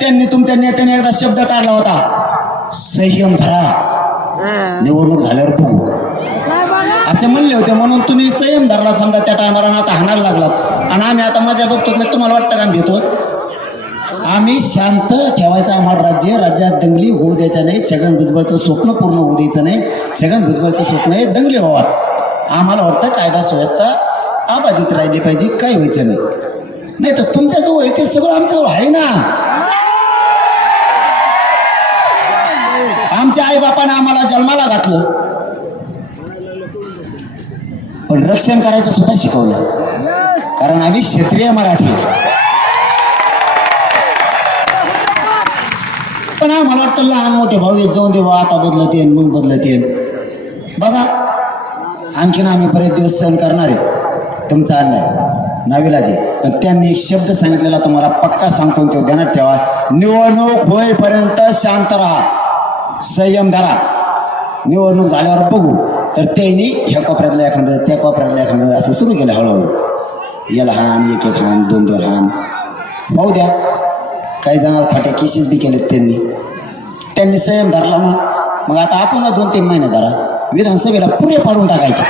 त्यांनी तुमच्या नेत्याने एकदा शब्द काढला होता, संयम धरा, निवडणूक झाल्यावर बघू असे म्हणले होते, म्हणून तुम्ही संयम धरला समजा त्या टायमाला ना आता हाणायला लागलात. आणि आम्ही आता मजा बघतो, मी तुम्हाला वाटतं का आम्ही भेटतो? आम्ही शांत ठेवायचं आम्हाला राज्य, राज्यात दंगली होऊ द्यायचं नाही. छगन भुजबळचं स्वप्न पूर्ण होऊ द्यायचं नाही. छगन भुजबळचं स्वप्न आहे दंगली व्हावा. आम्हाला वाटतं कायदा सुव्यवस्था अबाधित राहिली पाहिजे, काही व्हायचं नाही. नाही तर तुमच्याजवळ आहे ते सगळं आमच्याजवळ आहे ना. आमच्या आईबापानं आम्हाला जन्माला घातलं, पण रक्षण करायचं सुद्धा शिकवलं, कारण आम्ही क्षेत्रीय मराठी. पण आम्हाला वाटतं लहान मोठे भाऊ येत जाऊन देवा, आता बदलत येईन मग बदलत येईन. बघा आणखीन आम्ही बरेच दिवस सहन करणार आहे तुमचा अन्याय नाविलाजी. पण त्यांनी एक शब्द सांगितलेला तुम्हाला पक्का सांगतो, तो ध्यानात ठेवा. निवडणूक होईपर्यंत शांत राहा, संयम धरा, निवडणूक झाल्यावर बघू. तर त्यांनी ह्या कोपऱ्यातलं एखादं त्या कोपऱ्यातलं एखादं असं सुरू केलं हळूहळू. याला हान, एक एक हान, दोन दोन हान, पाहू द्या. काही जणांवर फाट्या केसेस बी केलेत त्यांनी संयम धरला ना. मग आता आपण 2-3 महिने धरा, विधानसभेला पुरे पाडून टाकायचे,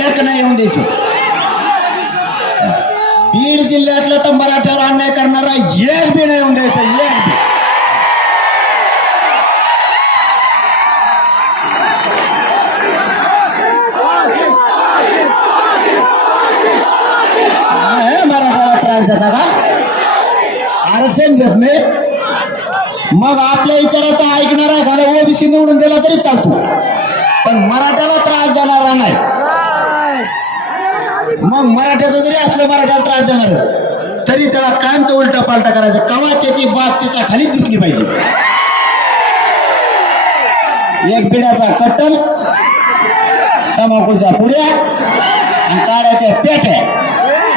एक नाही येऊन द्यायचं. बीड जिल्ह्यातलं तर मराठ्यावर अन्याय करणारा एक बी नाही येऊन द्यायचं, एक बी. मराठ्याला त्रास देता का? आरक्षण घेत नाही, मग आपल्या विचाराचा ऐकणारा एखादा ओबीसी निवडून दिला तरी चालतो, पण मराठ्याला त्रास देणारा नाही. मग मराठ्याचं जरी असलं मराठ्याला त्रास देणार तरी त्याला कायमचं उलटा पालटा करायचं. कवा त्याची बात त्याच्या खाली दिसली पाहिजे. एक बिड्याचा कट्टल, तंबाखूच्या पुड्या आणि काड्याच्या पेट्या,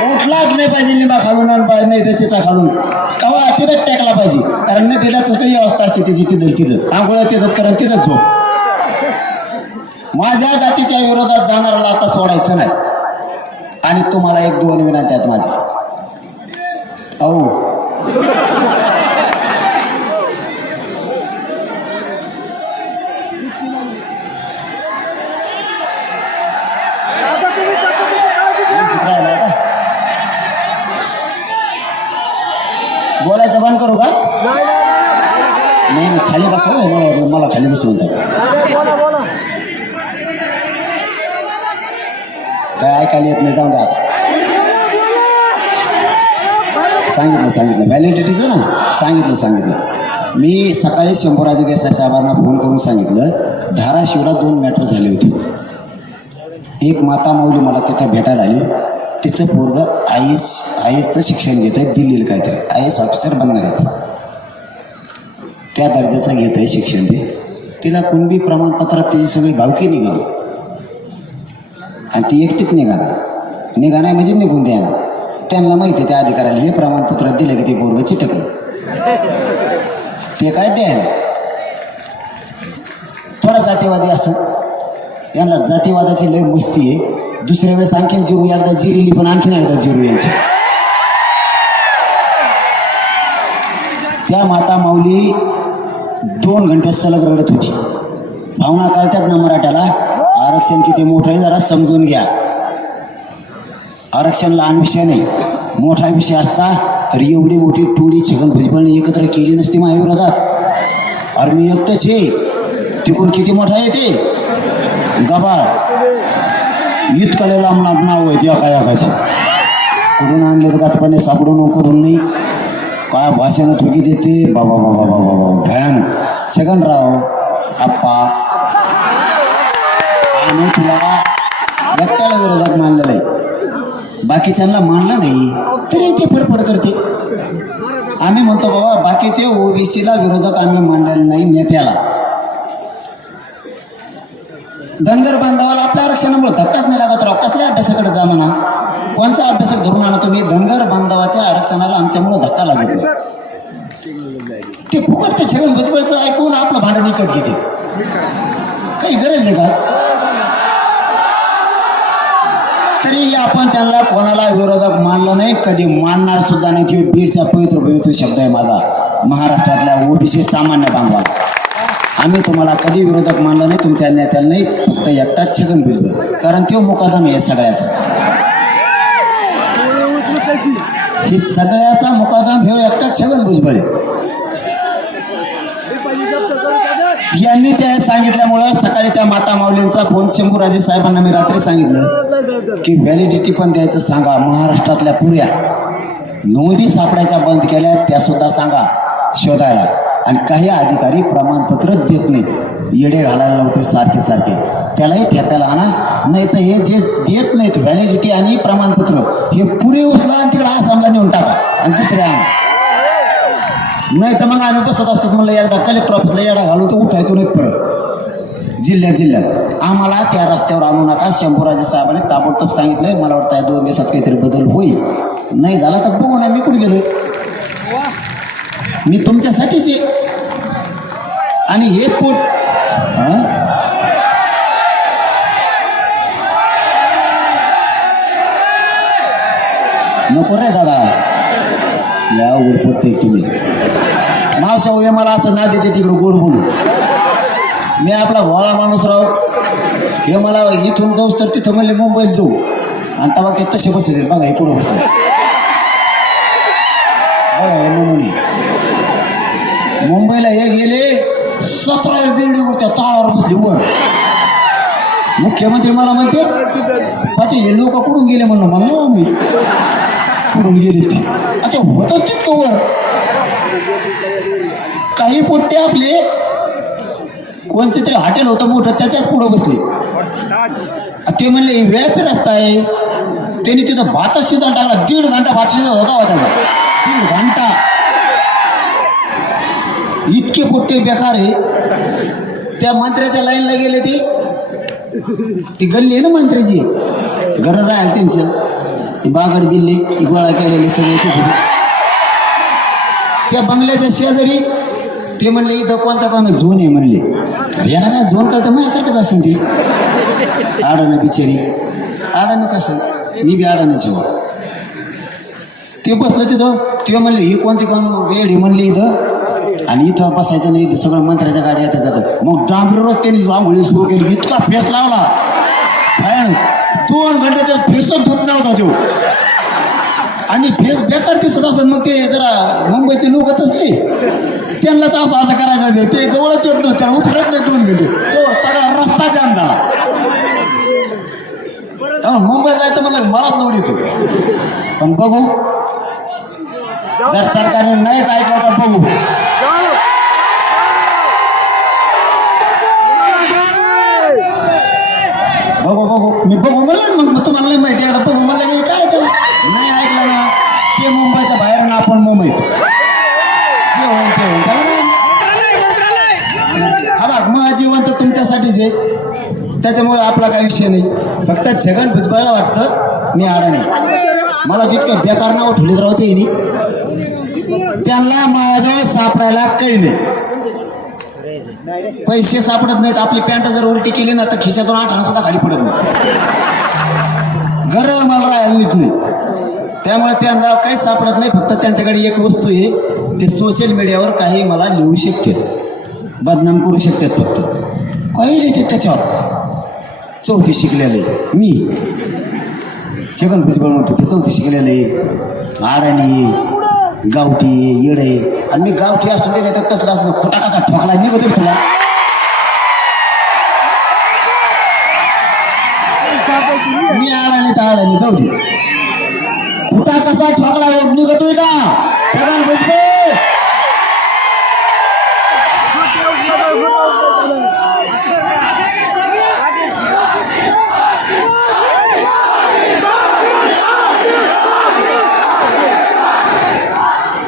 उठलाच नाही पाहिजे लिंबा खालून नाही त्याच्या खालून, कवा तिथंच टेकला पाहिजे. कारण नाही तिला सगळी अवस्था असते त्याची, तिथं आंघोळ तिथंच कारण तिथंच झोप. माझ्या जातीच्या विरोधात जाणाऱ्याला आता सोडायचं नाही. आणि तुम्हाला 1-2 विनंत्या आहेत माझ्या. बोलायचं बंद करू का? नाही खाली बसवा. मला खाली बस म्हणतात, काय ऐकायला येत नाही. जाऊन द्या. सांगितलं व्हॅलिडिटीचं ना, सांगितलं. मी सकाळी शंभूराजे देसाई साहेबांना फोन करून सांगितलं, धाराशिवला 2 मॅटर झाले होते. एक माता माऊली मला तिथं भेटायला आली, तिचं पोरगं IAS शिक्षण घेत आहे, दिल्लीला काहीतरी IAS ऑफिसर बनणार आहे, त्या दर्जाचं घेत आहे शिक्षण. तिला कुणबी प्रमाणपत्रात तिची सगळी भावकी निघाली आणि ती एकटीच निघाणार म्हणजे निघून द्यायला. त्यांना माहिती आहे त्या अधिकाऱ्याला हे प्रमाणपत्र दिलं की ते पोरगं चिटकलं, ते काय द्यायला. थोडा जातीवादी असं, यांना जातीवादाची लय मस्ती आहे. दुसऱ्या वेळेस आणखीन जिरू, एकदा जिरली पण आणखीन एकदा जिरू यांची. त्या माता माऊली 2 घंटे सलग रडत होती. भावना कळतात ना मराठ्याला. आरक्षण किती मोठं आहे जरा समजून घ्या. आरक्षण लहान विषय नाही, मोठा विषय असता तर एवढी मोठी टोळी छगन भुजबळने एकत्र केली नसती माझ्या विरोधात. अरे मी एकटंच आहे, तिकडून किती मोठा आहे ते गबाळ. इतकं लांब नाव आहेत एकाचे. कुठून आणले तर गाचपाने सापडून कुठून नाही, काय भाषेनं ठोकी देते. बाबा बाबा बाबा बाबा भयानक. छगनराव आप्पा, आम्ही तुला एकट्याला विरोधात मानलेलं आहे, बाकीच्यांना मानलं नाही तरी ते फडफड करते. आम्ही म्हणतो बाबा बाकीचे ओबीसीला विरोधक आम्ही मानलेलं नाही नेत्याला. धनगर बांधवाला आपल्या आरक्षणामुळे धक्काच नाही लागत राव. कसल्या अभ्यासाकडे जा म्हणा, कोणचा अभ्यासक धरून आणा तुम्ही. धनगर बांधवाच्या आरक्षणाला आमच्यामुळे धक्का लागत नाही. ते फुकट ते छगन भुजबळचं ऐकून आपलं भाडं विकत घेते. काही गरज आहे का? तरी आपण त्यांना कोणाला विरोधक मानलं नाही, कधी मानणार सुद्धा नाही. की बीडचा पवित्र शब्द आहे माझा, महाराष्ट्रातल्या ओबीसी सामान्य बांधवा. आम्ही तुम्हाला कधी विरोधक मानलं नाही, तुमच्या नेत्याला नाही, फक्त एकटाच छगन भुजबळ. कारण तो मुकादम आहे सगळ्याचा. हे सगळ्याचा मुकादम हे एकटाच छगन भुजबळ आहे. यांनी त्या सांगितल्यामुळं सकाळी त्या माता माऊलींचा फोन शंभूराजे साहेबांना मी रात्री सांगितलं की व्हॅलिडिटी पण द्यायचं सांगा. महाराष्ट्रातल्या पुऱ्या नोंदी सापडायच्या बंद केल्या, त्या सुद्धा सांगा शोधायला. आणि काही अधिकारी प्रमाणपत्र देत नाहीत, येडे घालायला लावते सारखे सारखे. त्यालाही ठेप्याला आणा, नाही तर हे जे देत नाहीत व्हॅलिडिटी आणि प्रमाणपत्र हे पुरे उचला आणि तिकडे आसामला नेऊन टाका आणि दुसरे आणा. नाही तर मग आम्ही बसत असतो म्हणलं एकदा कलेक्टर ऑफिसला येडा घालून तर उठायचो नाहीत परत जिल्ह्यात. आम्हाला त्या रस्त्यावर आणू नका. शंभूराजे साहेबांनी ताबडतोब सांगितलंय. मला वाटतं या 2 दिवसात काहीतरी बदल होईल. नाही झाला तर बघू ना, मी कुठे गेलोय. मी तुमच्यासाठीच आहे. आणि हे पोट नको रे दादा, या उडपोट तुम्ही नाव हे मला असं ना देते तिकडं गोड बोलू. मी आपला भोळा माणूस राव. हे मला इथून जाऊच तर तिथं म्हणले मुंबईला जाऊ, आणि तेव्हा ते तसे बसले. बघा हे पुढं बसले, बघा हे नमुने. मुंबईला हे गेले 17 बिल्डिंग त्या ताळावर बसली वर. मुख्यमंत्री मला म्हणते पाटील हे लोक कुठून गेले म्हणलं. म्हणलं मी कुठून गेले ते आता होतं तितकं वर. काही पोट्टे आपले कोणते तरी हॉटेल होतं मोठं त्याच्याच पुढं बसले. ते म्हणले व्यापी रस्ता आहे. त्यांनी तिथं भातच शिजवून टाकला. 1.5 घंटा भात शिजत होता त्याला. 1.5 घंटा. इतके पोट्टे बेकार आहे. त्या मंत्र्याच्या लाईनला गेले ती गल्ली आहे ना मंत्र्याची, घरं राहायला त्यांचं. ती बागड दिल्ली ती गोळा केलेली सगळे तिथे. त्या बंगल्याच्या शेजारी ते म्हणले इथं कोणता झोन आहे म्हणले. याला काय झोन कळतं माझ्यासारखंच असेल. ती आडाणं बिचारी आडाणीच असेल. मी बी आडाणीची वा. ते बसलं तिथं. ते म्हणले ही कोणचे रेडी म्हणले इथं, आणि इथं बसायचं नाही. सगळं मंत्र्याच्या गाड्या येतात जातात. मग डांबरीवरच त्यांनी आंघोळी सुरू केली. इतका फेस लावला भयानक. 2 घंटे त्या फेसच धुत नव्हता तो. आणि फेस बेकार दिसत असत. मग ते जरा मुंबईचे लोकच असते त्यांनाच असं करायचं. ते जवळच येत नव्हतं, त्याला उतरत नाही 2 घंटे. तो सगळा रस्ता जाम झाला. मुंबई जायचं म्हणलं मलाच लोड येतो. पण बघू, जर सरकारने नाहीच ऐकलं तर बघू. मी बघू म्हणलं. मग तुम्हाला नाही माहिती आता बघू म्हणलं की काय त्याला नाही ऐकलं ना ते मुंबईच्या बाहेर ना आपण मुंबईत जे होईल ते होईल. त्याला नाही हा बघ मग जीवन तर तुमच्यासाठीच आहे. त्याच्यामुळे आपला काही विषय नाही. फक्त छगन भुजबळला वाटतं मी अडाणी. मला जितकं बेकार नाव ठेवलीच राहते त्यांना माझ्याजवळ सापडायला काही नाही. पैसे सापडत नाहीत. आपली पॅन्ट जर उलटी केली ना तर खिशातून 18 सुद्धा खाली पडत नाही. घर मला राहायला नीट नाही. त्यामुळे त्यांना काही सापडत नाही. फक्त त्यांच्याकडे एक वस्तू आहे, ते सोशल मीडियावर काही मला लिहू शकतात, बदनाम करू शकतात. फक्त काही लिहिते त्याच्यावर. 4थी शिकलेले मी छगन भुजबळ म्हणतो ते 4थी शिकलेले अडाणी गावठी येडे. आणि मी गावठी असून दे नाही तर कसला खोटा कसा ठोकला निघतोय तुला. मी अडाणी तर अडाणी जाऊ दे. खोटा कसा ठोकला निघतोय का छगन भुजबळ.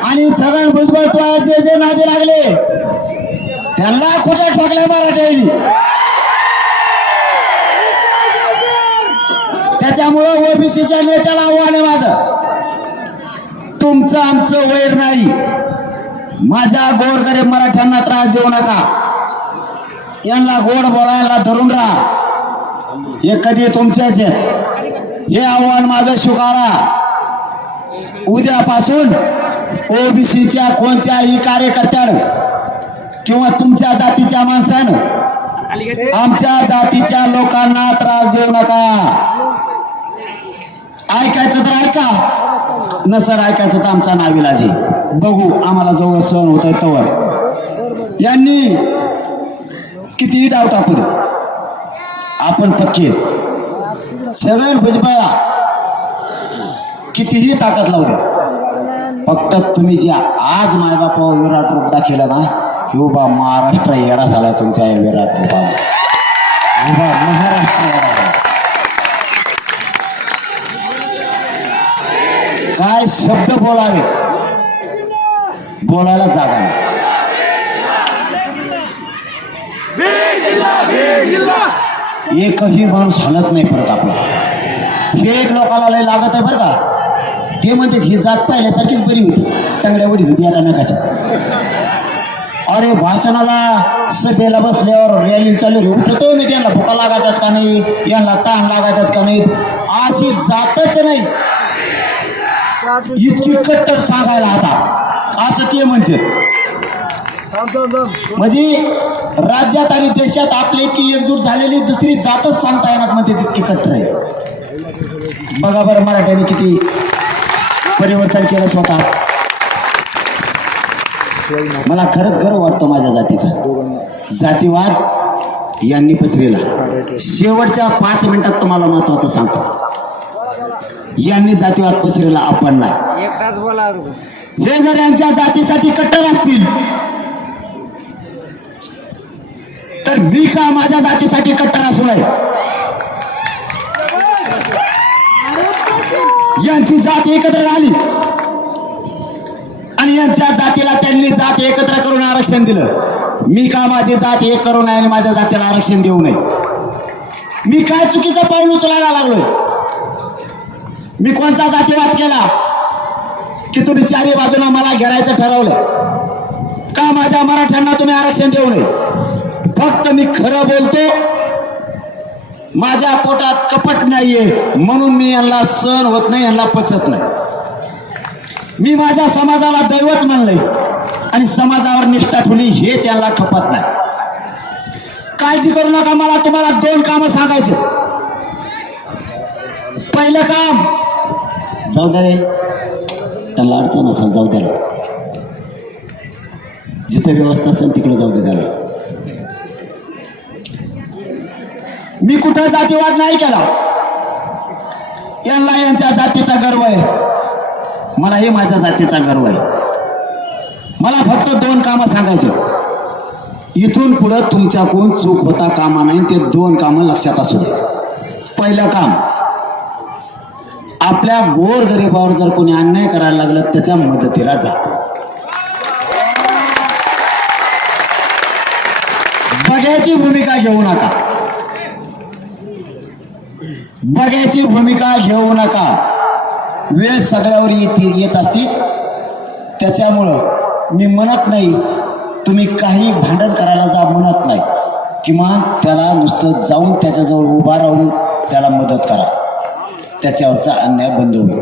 आणि छगन भुजबळ तो जे नादी लागले त्यांना खोटा ठोकल्या मराठी. त्याच्यामुळं ओबीसीच्या नेत्याला आव्हान आहे माझं, तुमचं आमचं वैर नाही. माझ्या गोरगरीब मराठ्यांना त्रास देऊ नका, यांना गोड बोलायला धरून राहा, हे कधी तुमचेच आहेत. हे आव्हान माझं स्वीकारा. उद्यापासून ओबीसीच्या कोणत्याही कार्यकर्त्यानं किंवा तुमच्या जातीच्या माणसानं आमच्या जातीच्या लोकांना त्रास देऊ नका. ऐकायचं तर ऐका, नसर ऐकायचं तर आमचा नाविलाज आहे. बघू आम्हाला जवळ सहन होत आहे तवर. यांनी कितीही डाव टाकू दे, आपण पक्के सगळे भुजबळा कितीही ताकद लावू द्या. फक्त तुम्ही जे आज मायबापावर विराट रूप दाखवलं ना, हे उभा महाराष्ट्र येडा झालाय तुमच्या या विराट रूपाला. उभा महाराष्ट्र येडा झाला. काय शब्द बोलावे, बोलायला जागा नाही. एकही माणूस हलत नाही परत आपला. हे एक लोकाला लय लागत आहे बरं का. हे म्हणते ही जात पाहिल्यासारखीच बरी होती, टंगड्या वडीत होती एकामेकाच्या. अरे भाषणाला सभेला बसल्यावर रॅली चालू रे उठतो नाही, त्यांना भुका लागतात का नाही, यांना ताण लागतात का नाहीत, अशी जातच नाही. इतकी कट्टर सांगायला आता असं ते म्हणते. म्हणजे राज्यात आणि देशात आपली इतकी एकजूट झालेली दुसरी जातच सांगता येणार म्हणते तितकी कट्टर आहे. बघा बरं मराठ्यांनी किती परिवर्तन केलं स्वतः. मला खरंच गर्व वाटतं माझ्या जातीचा. जातीवाद यांनी पसरविला. शेवटच्या 5 मिनिटात तुम्हाला महत्वाचं सांगतो, यांनी जातीवाद पसरविला, आपण नाही. एक तास बोला. हे जर यांच्या जातीसाठी कट्टर असतील तर मी का माझ्या जातीसाठी कट्टर असू नये. यांची जात एकत्र झाली आणि यांच्या जातीला त्यांनी जात एकत्र करून आरक्षण दिलं. मी का माझी जात एक करू नये आणि माझ्या जातीला आरक्षण देऊ नये. मी काय चुकीचं पाऊल उचलायला लागलोय. मी कोणता जातीवाद केला की तुम्ही चारी बाजूला मला घेरायचं ठरवलं का माझ्या मराठ्यांना तुम्ही आरक्षण देऊ नये. फक्त मी खरं बोलतो, माझ्या पोटात कपट नाहीये म्हणून मी यांना सहन होत नाही, यांना पचत नाही. मी माझ्या समाजाला दैवत मानलंय आणि समाजावर निष्ठा ठेवली, हेच यांना खपत नाही. काळजी करू नका, मला तुम्हाला 2 कामं सांगायचे. पहिलं काम, जाऊ दे रे त्यांना अडचण असेल, जाऊ द्या, जिथे व्यवस्था असेल तिकडे जाऊ दे त्याला. मी कुठं जातीवाद नाही केला. यांना यांच्या जातीचा गर्व आहे, मलाही माझ्या जातीचा गर्व आहे. मला फक्त 2 कामं सांगायचे. इथून पुढं तुमच्याकडून चूक होता कामा नाही, ते 2 कामं लक्षात असू दे. पहिलं काम, आपल्या गोरगरिबावर जर कोणी अन्याय करायला लागलं त्याच्या मदतीला जा. बघ्याची भूमिका घेऊ नका, बघ्याची भूमिका घेऊ नका. वेळ सगळ्यावर येत असती. त्याच्यामुळं मी म्हणत नाही तुम्ही काही भांडण करायला जा, म्हणत नाही. किमान त्याला नुसतं जाऊन त्याच्याजवळ उभा राहून त्याला मदत करा, त्याच्यावरचा अन्याय बंद होईल.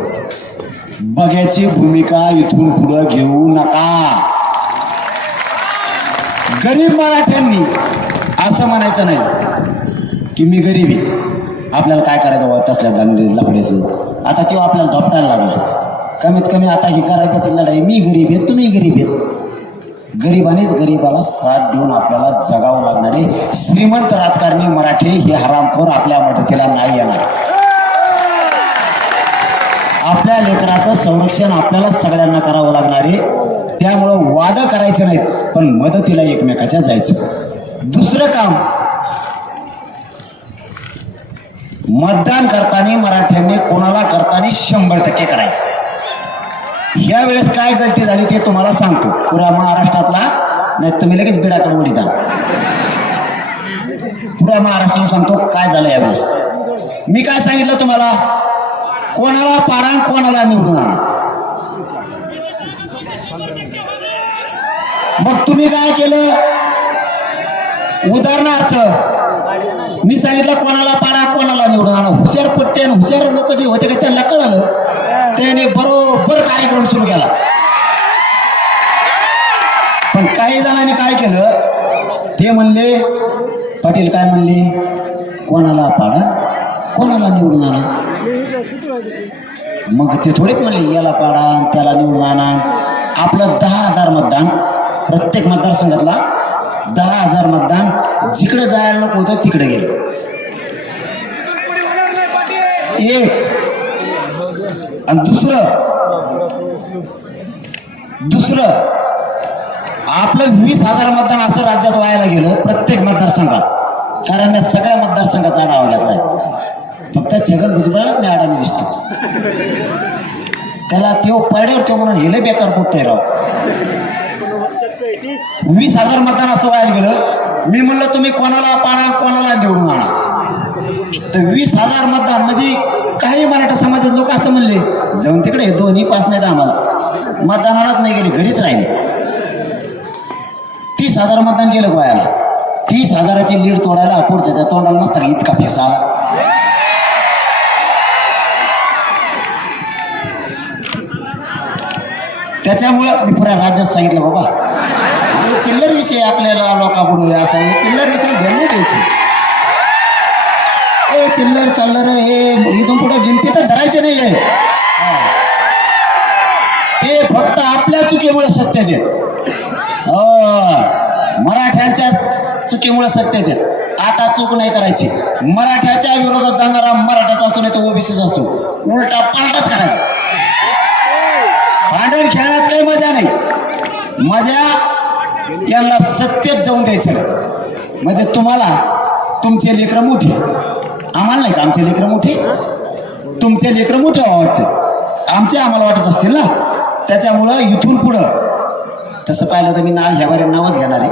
बघ्याची भूमिका इथून पुढं घेऊ नका. गरीब मराठ्यांनी असं म्हणायचं नाही की मी गरीब आहे, आपल्याला काय करायचं होत असल्या धंदे लफड्याचं. आता किंवा आपल्याला धोपटायला लागलं. कमीत कमी आता ही करायची लढाई, मी गरीब आहे तुम्ही गरीब आहेत. गरीबानेच गरीबाला साथ देऊन आपल्याला जगावं लागणारे श्रीमंत राजकारणी मराठे हे हरामखोर आपल्या मदतीला नाही येणार. आपल्या लेकराचं संरक्षण आपल्याला सगळ्यांना करावं लागणारे. त्यामुळं वाद करायचे नाहीत, पण मदतीला एकमेकाच्या जायचं. दुसरं काम, मतदान करताना मराठ्यांनी कोणाला करताना 100% करायचं. ह्या वेळेस काय गलती झाली ते तुम्हाला सांगतो. पुऱ्या महाराष्ट्रातला, नाही तुम्ही लगेच बिडाकडे वळीता. पुऱ्या महाराष्ट्राला सांगतो काय झालं यावेळेस. मी काय सांगितलं तुम्हाला, कोणाला पाडा कोणाला निवडून आणा. मग तुम्ही काय केलं, उदाहरणार्थ मी सांगितलं कोणाला पाडा कोणाला निवडून आणा. हुशार पट्टे आणि हुशार लोक जे होते का त्यांना कळलं, त्याने बरोबर कार्यक्रम सुरू केला. पण काही जणांनी काय केलं, ते म्हणले, पाटील काय म्हणले, कोणाला पाडा कोणाला निवडून आणा. मग ते थोडेच म्हणले याला पाडा त्याला निवडून आणा. आपलं 10,000 मतदान, प्रत्येक मतदारसंघातला 10,000 मतदान जिकडे जायला नको होतं तिकडे गेलं. एक आणि दुसरं आपलं 20,000 मतदान असं राज्यात व्हायला गेलं प्रत्येक मतदारसंघात. कारण मी सगळ्या मतदारसंघाचा आढावा घेतलाय. फक्त छगन भुजबळच मी अडाणी दिसतो. त्याला तो पडल्यावर तो म्हणून हेले बेकार पोटतोय राव. 20,000 मतदान असं व्हायला गेलं. मी म्हणलं तुम्ही कोणाला पाडा कोणाला निवडून आणा. तर 20,000 मतदान म्हणजे काही मराठा समाजात लोक असं म्हणले, जाऊन तिकडे दोन्ही पास नाहीत आम्हाला, मतदानालाच नाही गेले, घरीच राहिले. 30,000 मतदान केलं गोव्याला. 30,000ची लीड तोडायला पुढच्या त्या तोंडाला नसता इतका फेसा आला. त्याच्यामुळं मी पुऱ्या राज्यात सांगितलं, बाबा चिल्लर विषय आपल्याला लोकांपुढे असा आहे, चिल्लर विषय घेणं घ्यायचं. ए चिल्लर चाललर हे इथून पुढे गिनती तर धरायचे नाही आहे. ते फक्त आपल्या चुकीमुळे सत्य देत, मराठ्यांच्या चुकीमुळे सत्य देत. आता चूक नाही करायची. मराठ्याच्या विरोधात जाणारा मराठ्याचा असतो नाही तो ओबीसीचा असतो, उलटा पालटाच करायचा. भांडण खेळण्यात काही मजा नाही. मजा यांना सत्यच जाऊन द्यायचं नाही. म्हणजे तुम्हाला तुमचे लेकरं मोठे, आम्हाला नाही का आमचे लेकरं मोठे, तुमचे लेकरं मोठे वाटते, आमचे आम्हाला वाटत असतील ना. त्याच्यामुळं इथून पुढं तसं पाहिलं तर मी ह्या बारे नावच घेणार आहे,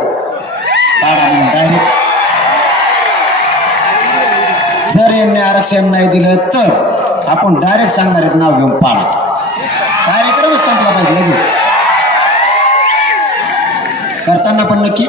पाडा म्हणून डायरेक्ट. जर यांनी आरक्षण नाही दिलं तर आपण डायरेक्ट सांगणार आहेत नाव घेऊन पाडा. कार्यक्रमच संपला पाहिजे लगेच. करताना पण नक्की